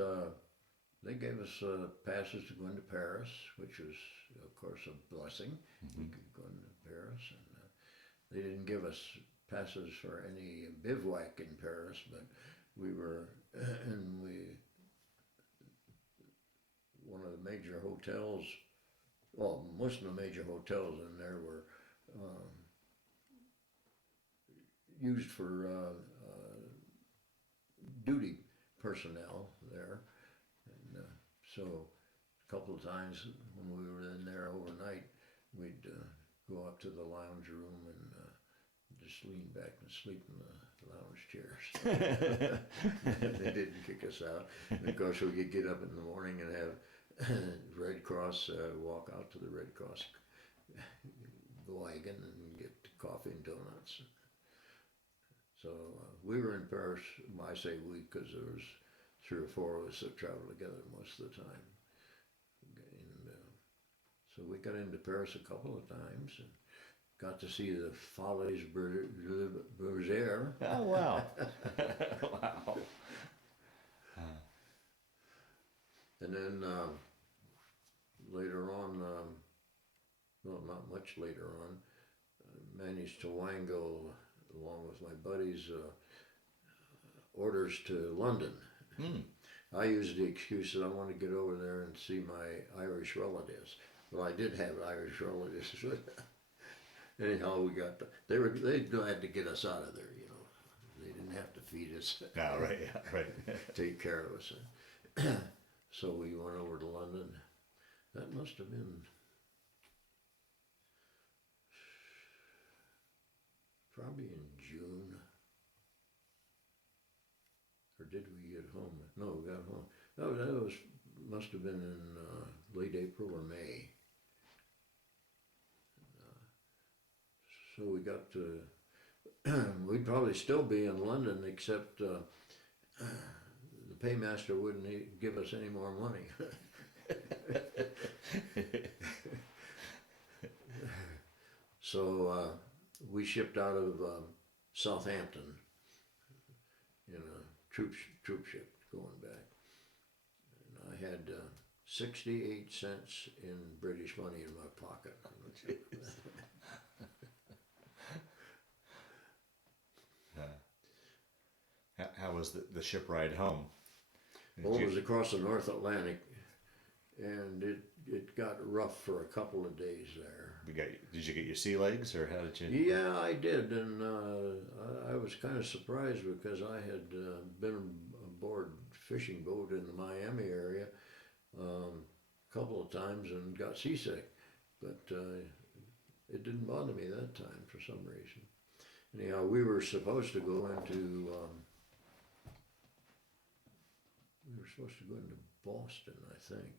they gave us passes to go into Paris, which was, of course, a blessing. We could go into Paris, and they didn't give us passes for any bivouac in Paris, but we were, and one of the major hotels, well, most of the major hotels in there were used for duty personnel there. And so a couple of times when we were in there overnight, we'd go up to the lounge room and just lean back and sleep in the lounge chairs. They didn't kick us out. And of course, we could get up in the morning and have Red Cross walk out to the Red Cross wagon and get coffee and donuts. So we were in Paris, I say we, because there was 3 or 4 of us that traveled together most of the time. And so we got into Paris a couple of times and got to see the Folies Bergère. Oh wow. Wow. And then later on, well, not much later on, I managed to wangle, along with my buddies, orders to London. I used the excuse that I wanted to get over there and see my Irish relatives. Well, I did have Irish relatives. Anyhow, we got they had to get us out of there. You know, they didn't have to feed us. Oh, right, yeah, right. Take care of us. So we went over to London. That must have been probably in June. Or did we get home? No, we got home. No, that must have been in late April or May. So we got to, we'd probably still be in London, except the paymaster wouldn't give us any more money. So we shipped out of Southampton in a troop ship going back. And I had 68 cents in British money in my pocket. How was the ship ride home? Well, it was across the North Atlantic, and it got rough for a couple of days there. Did you get your sea legs, or how did you? Yeah, I did, and I was kind of surprised because I had been aboard fishing boat in the Miami area a couple of times and got seasick, but it didn't bother me that time for some reason. Anyhow, we were supposed to go into Boston, I think.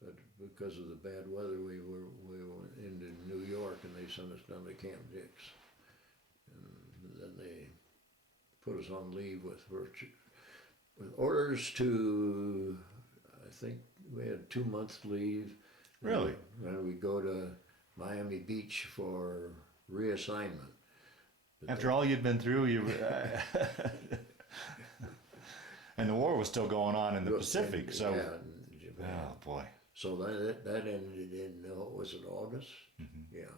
But because of the bad weather, we went into New York, and they sent us down to Camp Dix. And then they put us on leave with orders to, I think we had 2 months leave. Really? And we go to Miami Beach for reassignment. But After all you'd been through, and the war was still going on in the Pacific. So, yeah, in Japan. oh boy. So that ended in was it August? Yeah.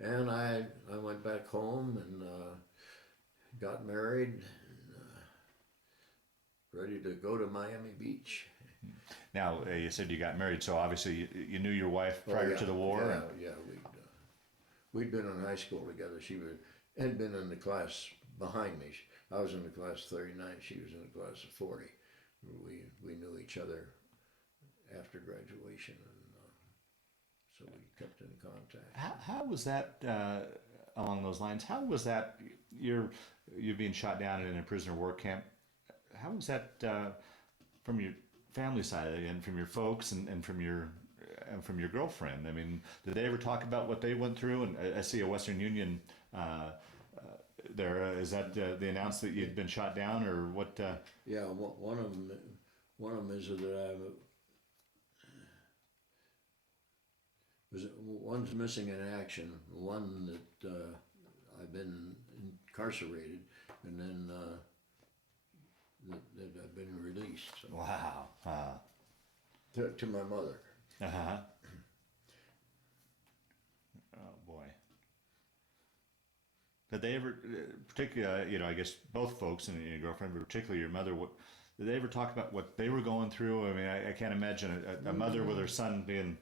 And I went back home and got married, and, ready to go to Miami Beach. Now you said you got married, so obviously you knew your wife prior to the war. Yeah, we'd been in high school together. She had been in the class behind me. I was in the class 39. She was in the class of 40. We knew each other after graduation, and so we kept in contact. How was that along those lines? How was that you being shot down in a prisoner of war camp? How was that from your family side and from your folks and from your girlfriend? I mean, did they ever talk about what they went through? And I see a Western Union there. Is that they announced that you'd been shot down, or what? Yeah, one of them is that one's missing in action, one that I've been incarcerated, and then that I've been released. So. Wow. To my mother. Uh-huh. Oh boy. Did they ever, particularly, I guess both folks and your girlfriend, but particularly your mother, did they ever talk about what they were going through? I mean, I can't imagine a mother with her son being.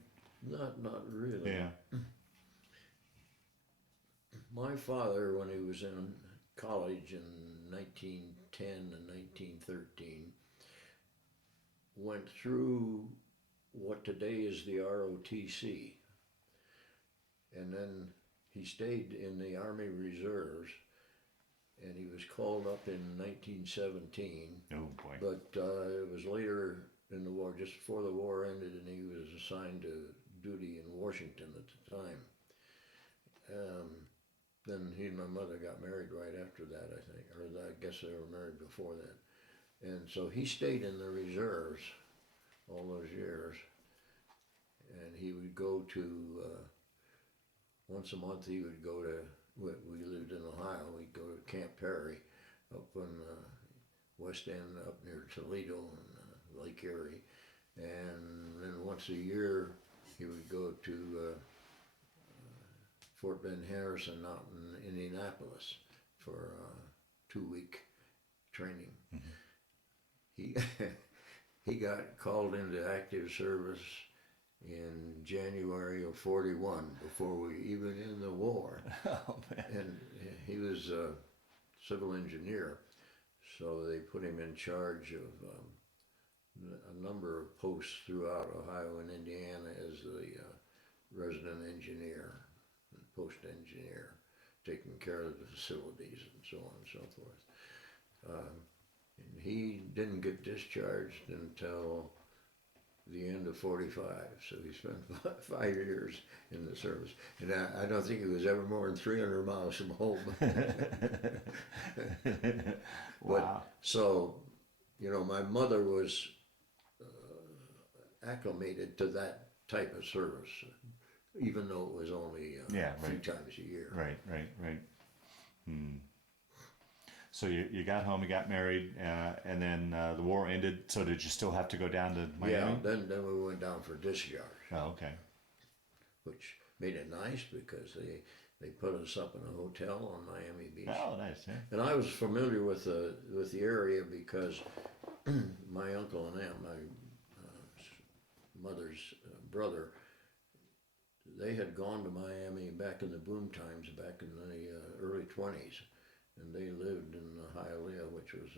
Not really. Yeah. My father, when he was in college in 1910 and 1913, went through what today is the ROTC, and then he stayed in the Army Reserves, and he was called up in 1917. Oh boy. But it was later in the war, just before the war ended, and he was assigned to duty in Washington at the time. Then he and my mother got married right after that, I think, or I guess they were married before that. And so he stayed in the reserves all those years, and he would go to, once a month he would go to, we lived in Ohio, we'd go to Camp Perry up in West End, up near Toledo and Lake Erie. And then once a year he would go to Fort Ben Harrison out in Indianapolis for 2-week training. Mm-hmm. He got called into active service in January of '41, before we even in the war. Oh, man. And he was a civil engineer, so they put him in charge of a number of posts throughout Ohio and Indiana as the resident engineer and post engineer, taking care of the facilities and so on and so forth. And he didn't get discharged until the end of '45, so he spent 5 years in the service. And I don't think he was ever more than 300 miles from home. Wow. So, my mother was acclimated to that type of service, even though it was only a few times a year. Right. So you got home, you got married, and then the war ended. So did you still have to go down to Miami? Yeah, then we went down for discharge. Oh, okay. Which made it nice because they put us up in a hotel on Miami Beach. Oh, nice. Yeah. And I was familiar with the area because my uncle and aunt, my mother's brother, they had gone to Miami back in the boom times, back in the early 20s. And they lived in Elyria, which was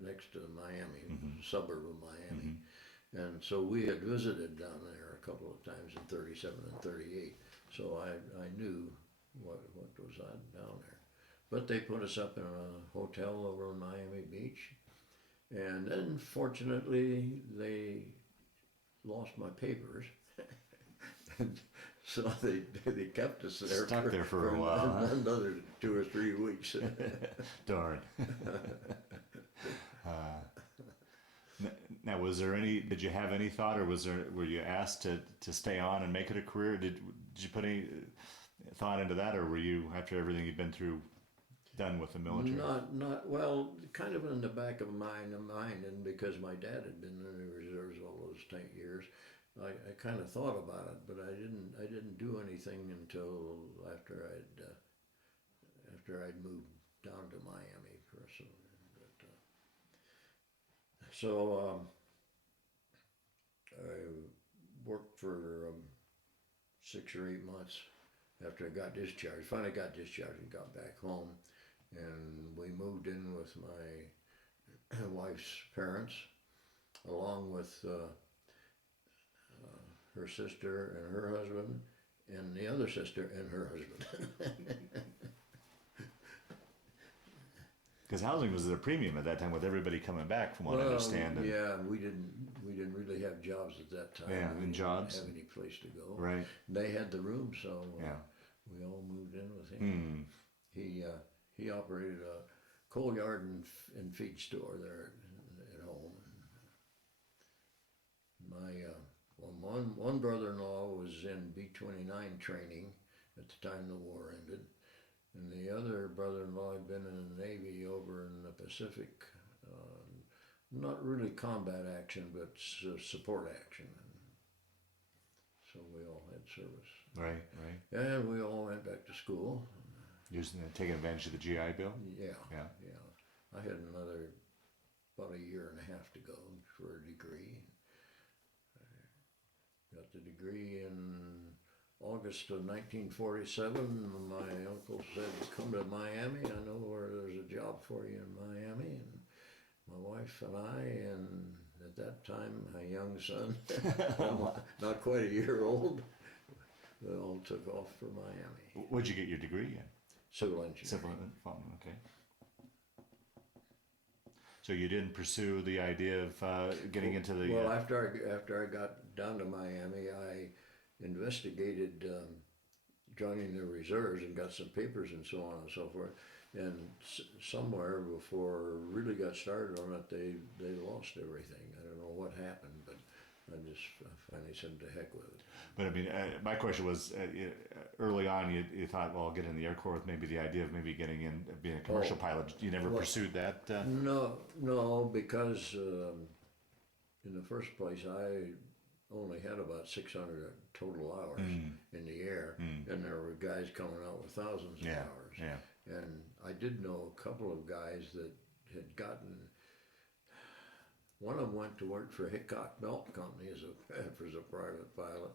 next to Miami, a suburb of Miami. Mm-hmm. And so we had visited down there a couple of times in '37 and '38. So I knew what was down there. But they put us up in a hotel over on Miami Beach. And then fortunately they lost my papers. And so they kept us there. Stuck there for a while. Another 2 or 3 weeks. Darn. Now, did you have any thought, or were you asked to stay on and make it a career? did you put any thought into that, or were you, after everything you'd been through, done with the military? Not well. Kind of in the back of my mind, and because my dad had been in the reserves all those 10 years, I kind of thought about it, but I didn't do anything until after I'd moved down to Miami for some. I worked for 6 or 8 months after I got discharged. Finally got discharged and got back home, and we moved in with my wife's parents, along with her sister and her husband, and the other sister and her husband. Because housing was at a premium at that time, with everybody coming back, from what I understand. And, yeah, we didn't really have jobs at that time. Yeah, we and jobs. didn't have any place to go. Right. They had the room, so Yeah. we all moved in with him. He operated a coal yard and feed store there at home. My one brother-in-law was in B-29 training at the time the war ended, and the other brother-in-law had been in the Navy over in the Pacific, not really combat action, but support action. So we all had service. Right. And we all went back to school. Taking advantage of the GI Bill? Yeah. Yeah. I had about a year and a half to go for a degree. I got the degree in August of 1947. My uncle said, "Come to Miami. I know where there's a job for you in Miami." And my wife and I, and at that time, my young son, not quite a year old, we all took off for Miami. What'd you get your degree in? Civil engineering. Civil, okay. So you didn't pursue the idea of getting into the... Well, after I got down to Miami, I investigated joining the reserves and got some papers and so on and so forth. And somewhere before I really got started on it, they lost everything. I don't know what happened, but I finally said to heck with it. But I mean, my question was, early on, you thought, well, I'll get in the Air Corps with maybe the idea of maybe getting in, being a commercial pilot. You never pursued that? No, because in the first place, I only had about 600 total hours in the air, and there were guys coming out with thousands of hours. Yeah. And I did know a couple of guys that had gotten. One of them went to work for Hickok Belt Company as a private pilot,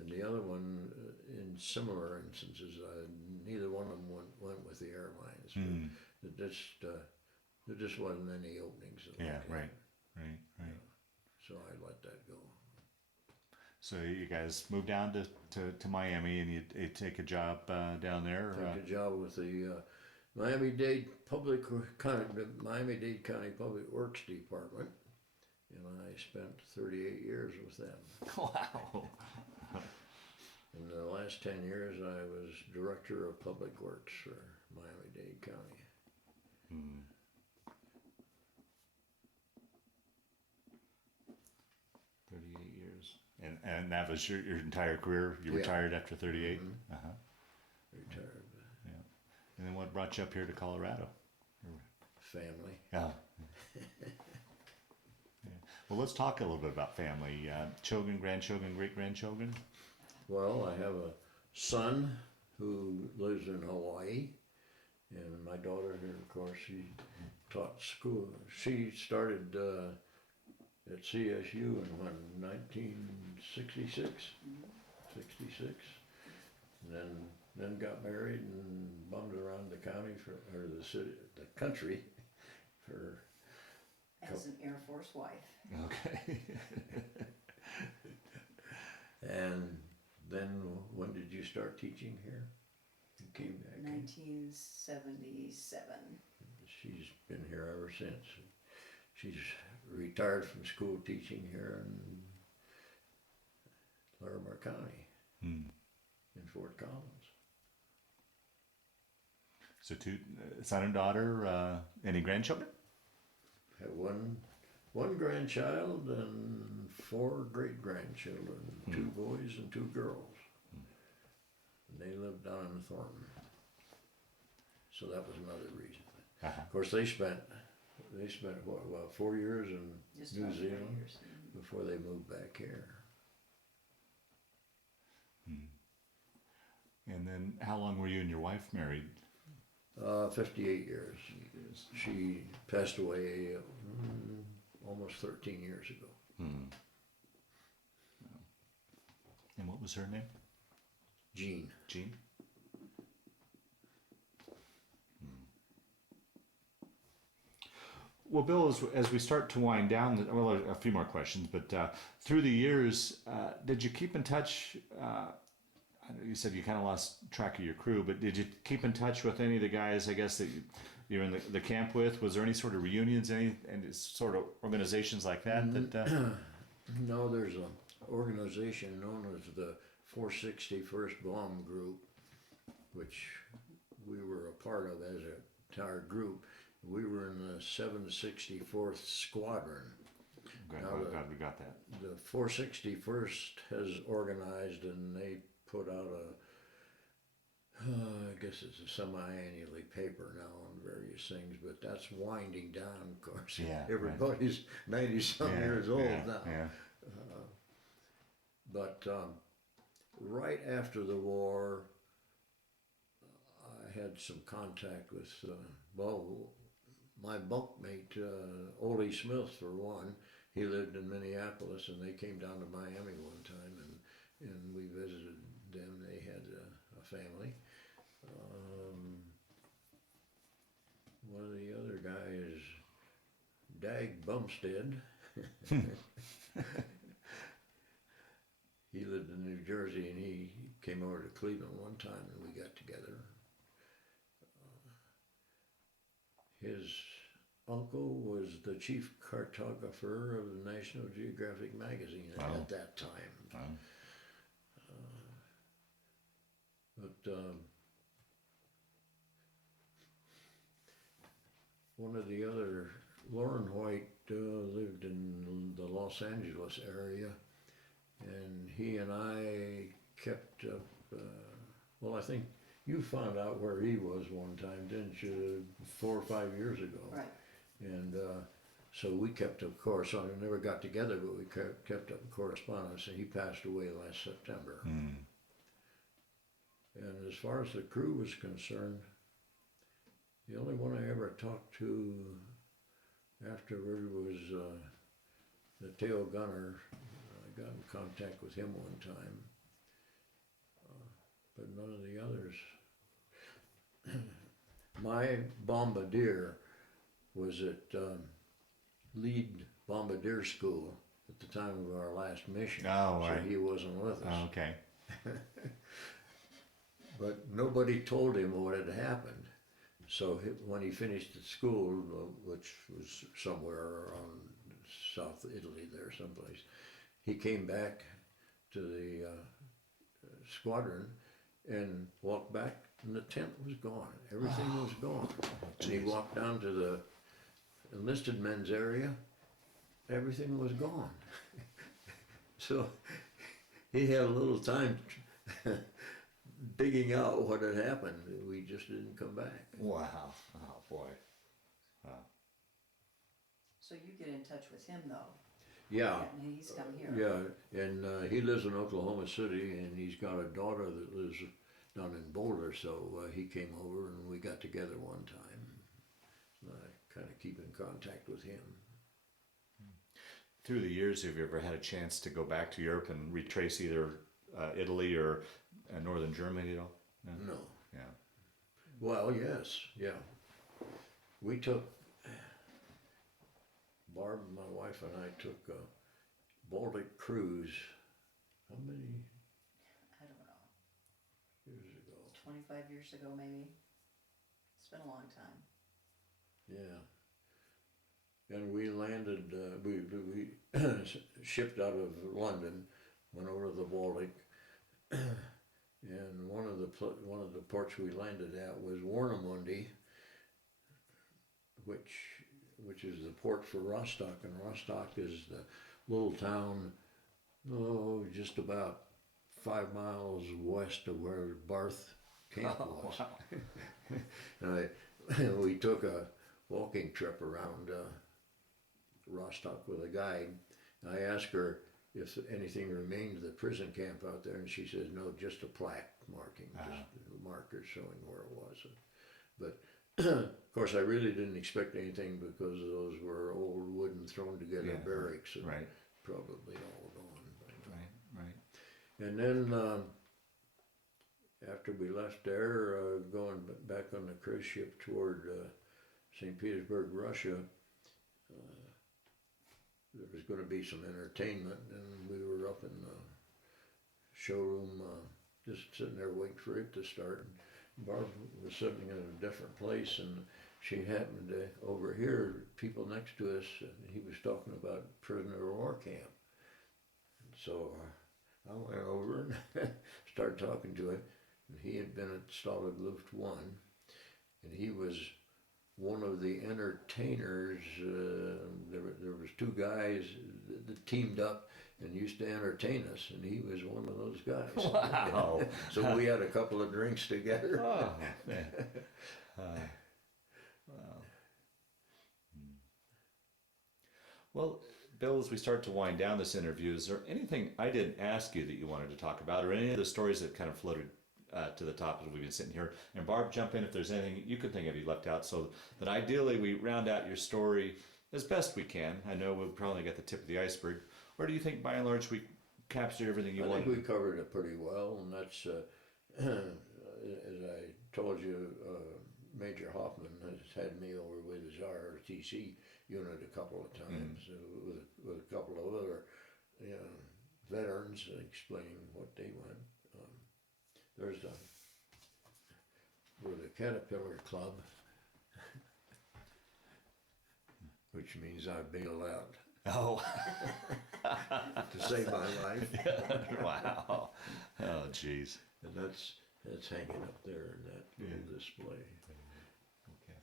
and the other one, in similar instances, neither one of them went with the airlines. But there just wasn't any openings. Right. So I let that go. So you guys moved down to Miami, and you take a job down there? Took a job with the Miami-Dade Miami-Dade County Public Works Department. And I spent 38 years with them. Wow. In the last 10 years, I was Director of Public Works for Miami-Dade County. 38 years. And that was your entire career? You retired after 38? Retired. Yeah. And then what brought you up here to Colorado? Family. Yeah. Well, let's talk a little bit about family. Children, grandchildren, great-grandchildren? Well, I have a son who lives in Hawaii, and my daughter here, of course, she taught school. She started at CSU in 1966, 66, and then got married and bummed around the county the country for. As an Air Force wife. Okay. And then when did you start teaching here? You came back. 1977. She's been here ever since. She's retired from school teaching here in Larimer County in Fort Collins. So two son and daughter. Any grandchildren? Have one grandchild and 4 great-grandchildren, 2 boys and 2 girls. They lived down in Thornton. So that was another reason. Uh-huh. Of course, they spent what 4 years in Just New about 4 Zealand years. before they moved back here. And then how long were you and your wife married? 58 years. She passed away almost 13 years ago. And what was her name? Jeanne. Jeanne? Well, Bill, as we start to wind down, well, a few more questions, but through the years, did you keep in touch? I know you said you kind of lost track of your crew, but did you keep in touch with any of the guys, I guess, that you're in the camp with? Was there any sort of reunions, any sort of organizations like that? No, there's an organization known as the 461st Bomb Group, which we were a part of as an entire group. We were in the 764th Squadron. Glad we got that. The 461st has organized, and they put out I guess it's a semi-annually paper now on various things, but that's winding down, of course. Yeah, Everybody's 90-some years old now. Yeah. But right after the war, I had some contact with, my bunkmate, Ole Smith, for one. He lived in Minneapolis, and they came down to Miami one time, and we visited them. They had a family. One of the other guys, Dag Bumstead. He lived in New Jersey, and he came over to Cleveland one time, and we got together. His uncle was the chief cartographer of the National Geographic magazine at that time. Wow. But one of the other, Lauren White, lived in the Los Angeles area, and he and I kept up, well, I think you found out where he was one time, didn't you, 4 or 5 years ago? Right. And so we kept up correspondence. We never got together, but we kept up correspondence, and he passed away last September. And as far as the crew was concerned, the only one I ever talked to afterward was the tail gunner. I got in contact with him one time, but none of the others. My bombardier was at lead bombardier school at the time of our last mission, Oh, so right. he wasn't with us. Oh, okay. But nobody told him what had happened. So when he finished at school, which was somewhere around South Italy there someplace, he came back to the squadron and walked back, and the tent was gone. Everything was gone. And he walked down to the enlisted men's area, everything was gone. So he had a little time digging out what had happened. We just didn't come back. Wow. Oh, boy. So you get in touch with him though? Yeah. And he's come here. Yeah, and he lives in Oklahoma City, and he's got a daughter that lives down in Boulder, so he came over and we got together one time. And I kind of keep in contact with him. Through the years, have you ever had a chance to go back to Europe and retrace either Italy or northern Germany at all? No. Yeah. Well, yes, yeah. We took, Barb, my wife, and I took a Baltic cruise. How many I don't know, years ago? 25 years ago maybe. It's been a long time. Yeah. And we landed, we shipped out of London, went over to the Baltic, and one of the ports we landed at was Warnemundy, which is the port for Rostock, and Rostock is the little town, just about 5 miles west of where Barth camp was. And we took a walking trip around Rostock with a guide. I asked her if anything remained of the prison camp out there, and she says no, just a plaque marking, just markers showing where it was. But of course, I really didn't expect anything because those were old wooden thrown together barracks, and right, probably all gone by now. right. And then after we left there, going back on the cruise ship toward St. Petersburg, Russia, there was going to be some entertainment, and we were up in the showroom just sitting there waiting for it to start. And Barb was sitting in a different place, and she happened to overhear people next to us, and he was talking about prisoner of war camp. And so I went over and started talking to him. And he had been at Stalag Luft 1, and he was one of the entertainers. There was 2 guys that teamed up and used to entertain us, and he was one of those guys. Wow. So we had a couple of drinks together. Oh, man. Wow. Well, Bill, as we start to wind down this interview, is there anything I didn't ask you that you wanted to talk about, or any of the stories that kind of floated to the top as we've been sitting here? And Barb, jump in if there's anything you could think of you left out, so that ideally we round out your story as best we can. I know we've probably got the tip of the iceberg. Or do you think by and large we captured everything you I wanted? think we covered it pretty well, and that's, as I told you, Major Hoffman has had me over with his ROTC unit a couple of times, with a couple of other veterans explaining what they went. There's we're the Caterpillar Club, which means I bailed out Oh. to save my life. Wow. Oh, jeez. And that's hanging up there in that little display.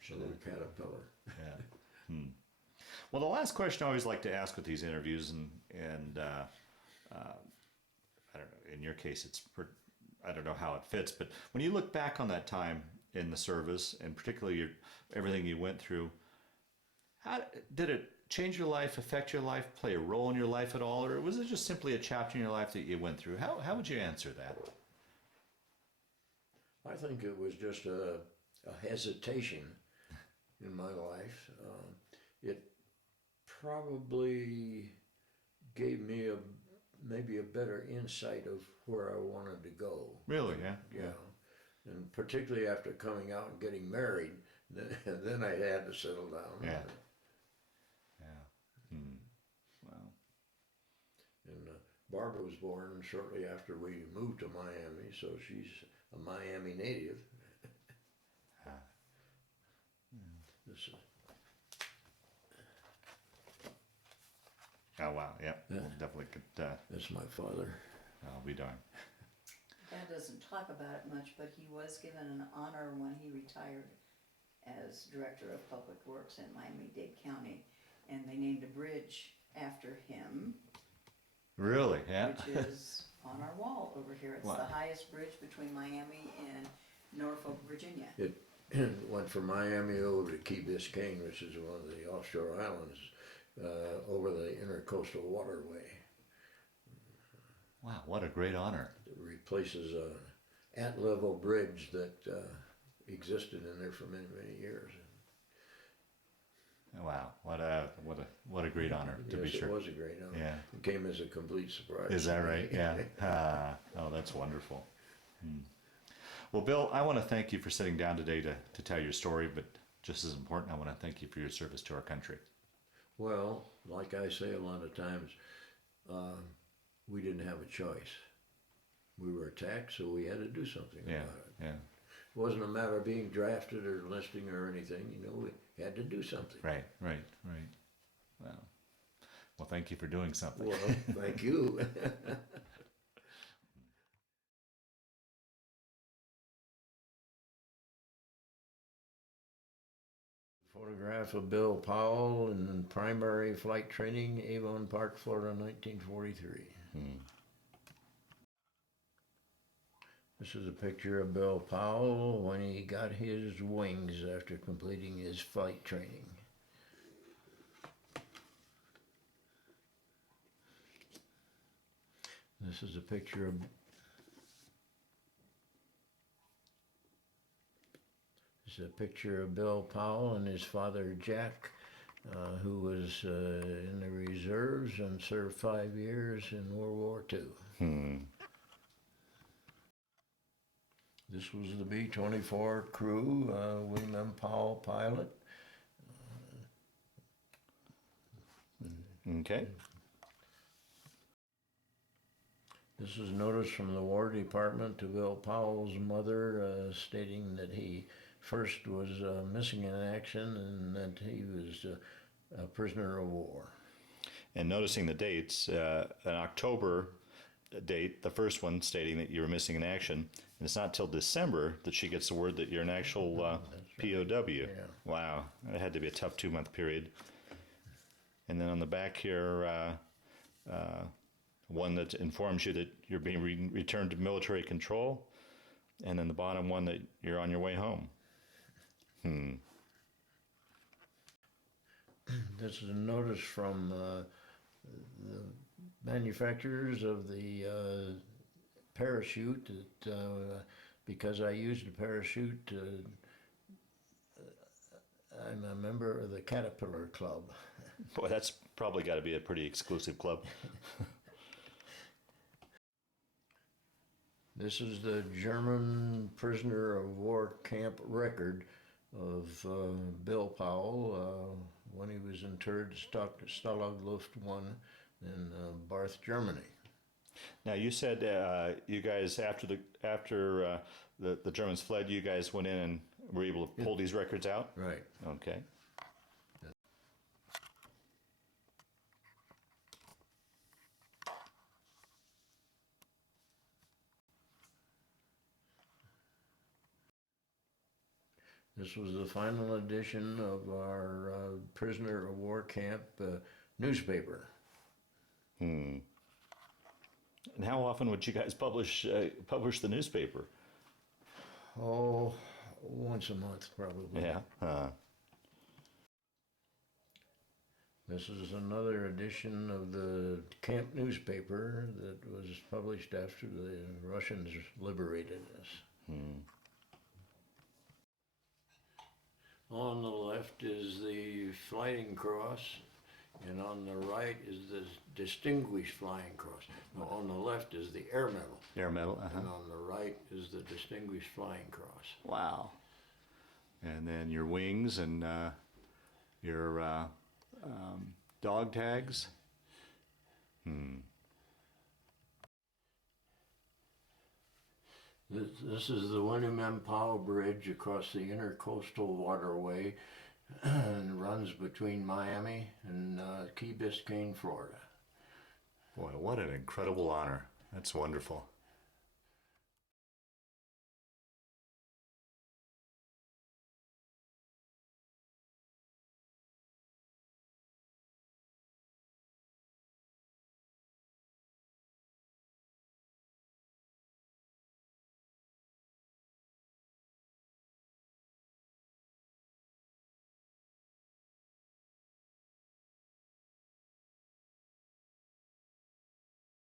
So the Caterpillar. Yeah. Well, the last question I always like to ask with these interviews, and I don't know, in your case, I don't know how it fits, but when you look back on that time in the service, and particularly everything you went through, how did it change your life, affect your life, play a role in your life at all, or was it just simply a chapter in your life that you went through? How would you answer that? I think it was just a hesitation in my life. It probably gave me maybe a better insight of where I wanted to go. Really? Yeah. Yeah. And particularly after coming out and getting married, then I had to settle down. Yeah. Wow. And Barbara was born shortly after we moved to Miami, so she's a Miami native. This, Oh, wow. Yeah. We'll definitely could. that's my father. I'll be darned. Dad doesn't talk about it much, but he was given an honor when he retired as Director of Public Works in Miami-Dade County, and they named a bridge after him, Really? Yeah. which is on our wall over here. It's Wow. the highest bridge between Miami and Norfolk, Virginia. It went from Miami over to Key Biscayne, which is one of the offshore islands, over the intercoastal waterway. Wow. What a great honor. It replaces a at-level bridge that existed in there for many, many years. Wow. What a great honor, to be Yes, sure. it was a great honor. Yeah. It came as a complete surprise. Is that right? Yeah. Oh, that's wonderful. Well, Bill, I want to thank you for sitting down today to tell your story, but just as important, I want to thank you for your service to our country. Well, like I say a lot of times, we didn't have a choice. We were attacked, so we had to do something Yeah. about it. Yeah. It wasn't a matter of being drafted or enlisting or anything. We had to do something. Right. Wow. Well, thank you for doing something. Well, thank you. Photograph of Bill Powell in primary flight training, Avon Park, Florida, 1943. This is a picture of Bill Powell when he got his wings after completing his flight training. This is a picture of Bill Powell and his father Jack, who was in the reserves and served 5 years in World War II. This was the B-24 crew, William M. Powell pilot. Okay. This is notice from the War Department to Bill Powell's mother, stating that he first was missing in action and that he was a prisoner of war. And noticing the dates, an October date, the first one stating that you were missing in action, and it's not till December that she gets the word that you're an actual POW. Yeah. Wow, that had to be a tough 2-month period. And then on the back here, one that informs you that you're being returned to military control, and then the bottom one that you're on your way home. This is a notice from the manufacturers of the parachute that because I used a parachute, I'm a member of the Caterpillar Club. Boy, that's probably got to be a pretty exclusive club. This is the German prisoner of war camp record of Bill Powell when he was interred at Stalag Luft 1 in Barth, Germany. Now you said you guys after the Germans fled, you guys went in and were able to pull these records out? Right. Okay. This was the final edition of our prisoner of war camp newspaper. And how often would you guys publish the newspaper? Oh, once a month probably. Yeah. This is another edition of the camp newspaper that was published after the Russians liberated us. On the left is the Flying Cross, and on the right is the Distinguished Flying Cross. No, on the left is the Air Medal. Air medal. And on the right is the Distinguished Flying Cross. Wow. And then your wings and your dog tags. This is the William M. Powell Bridge across the Intercoastal Waterway and runs between Miami and Key Biscayne, Florida. Boy, what an incredible honor. That's wonderful.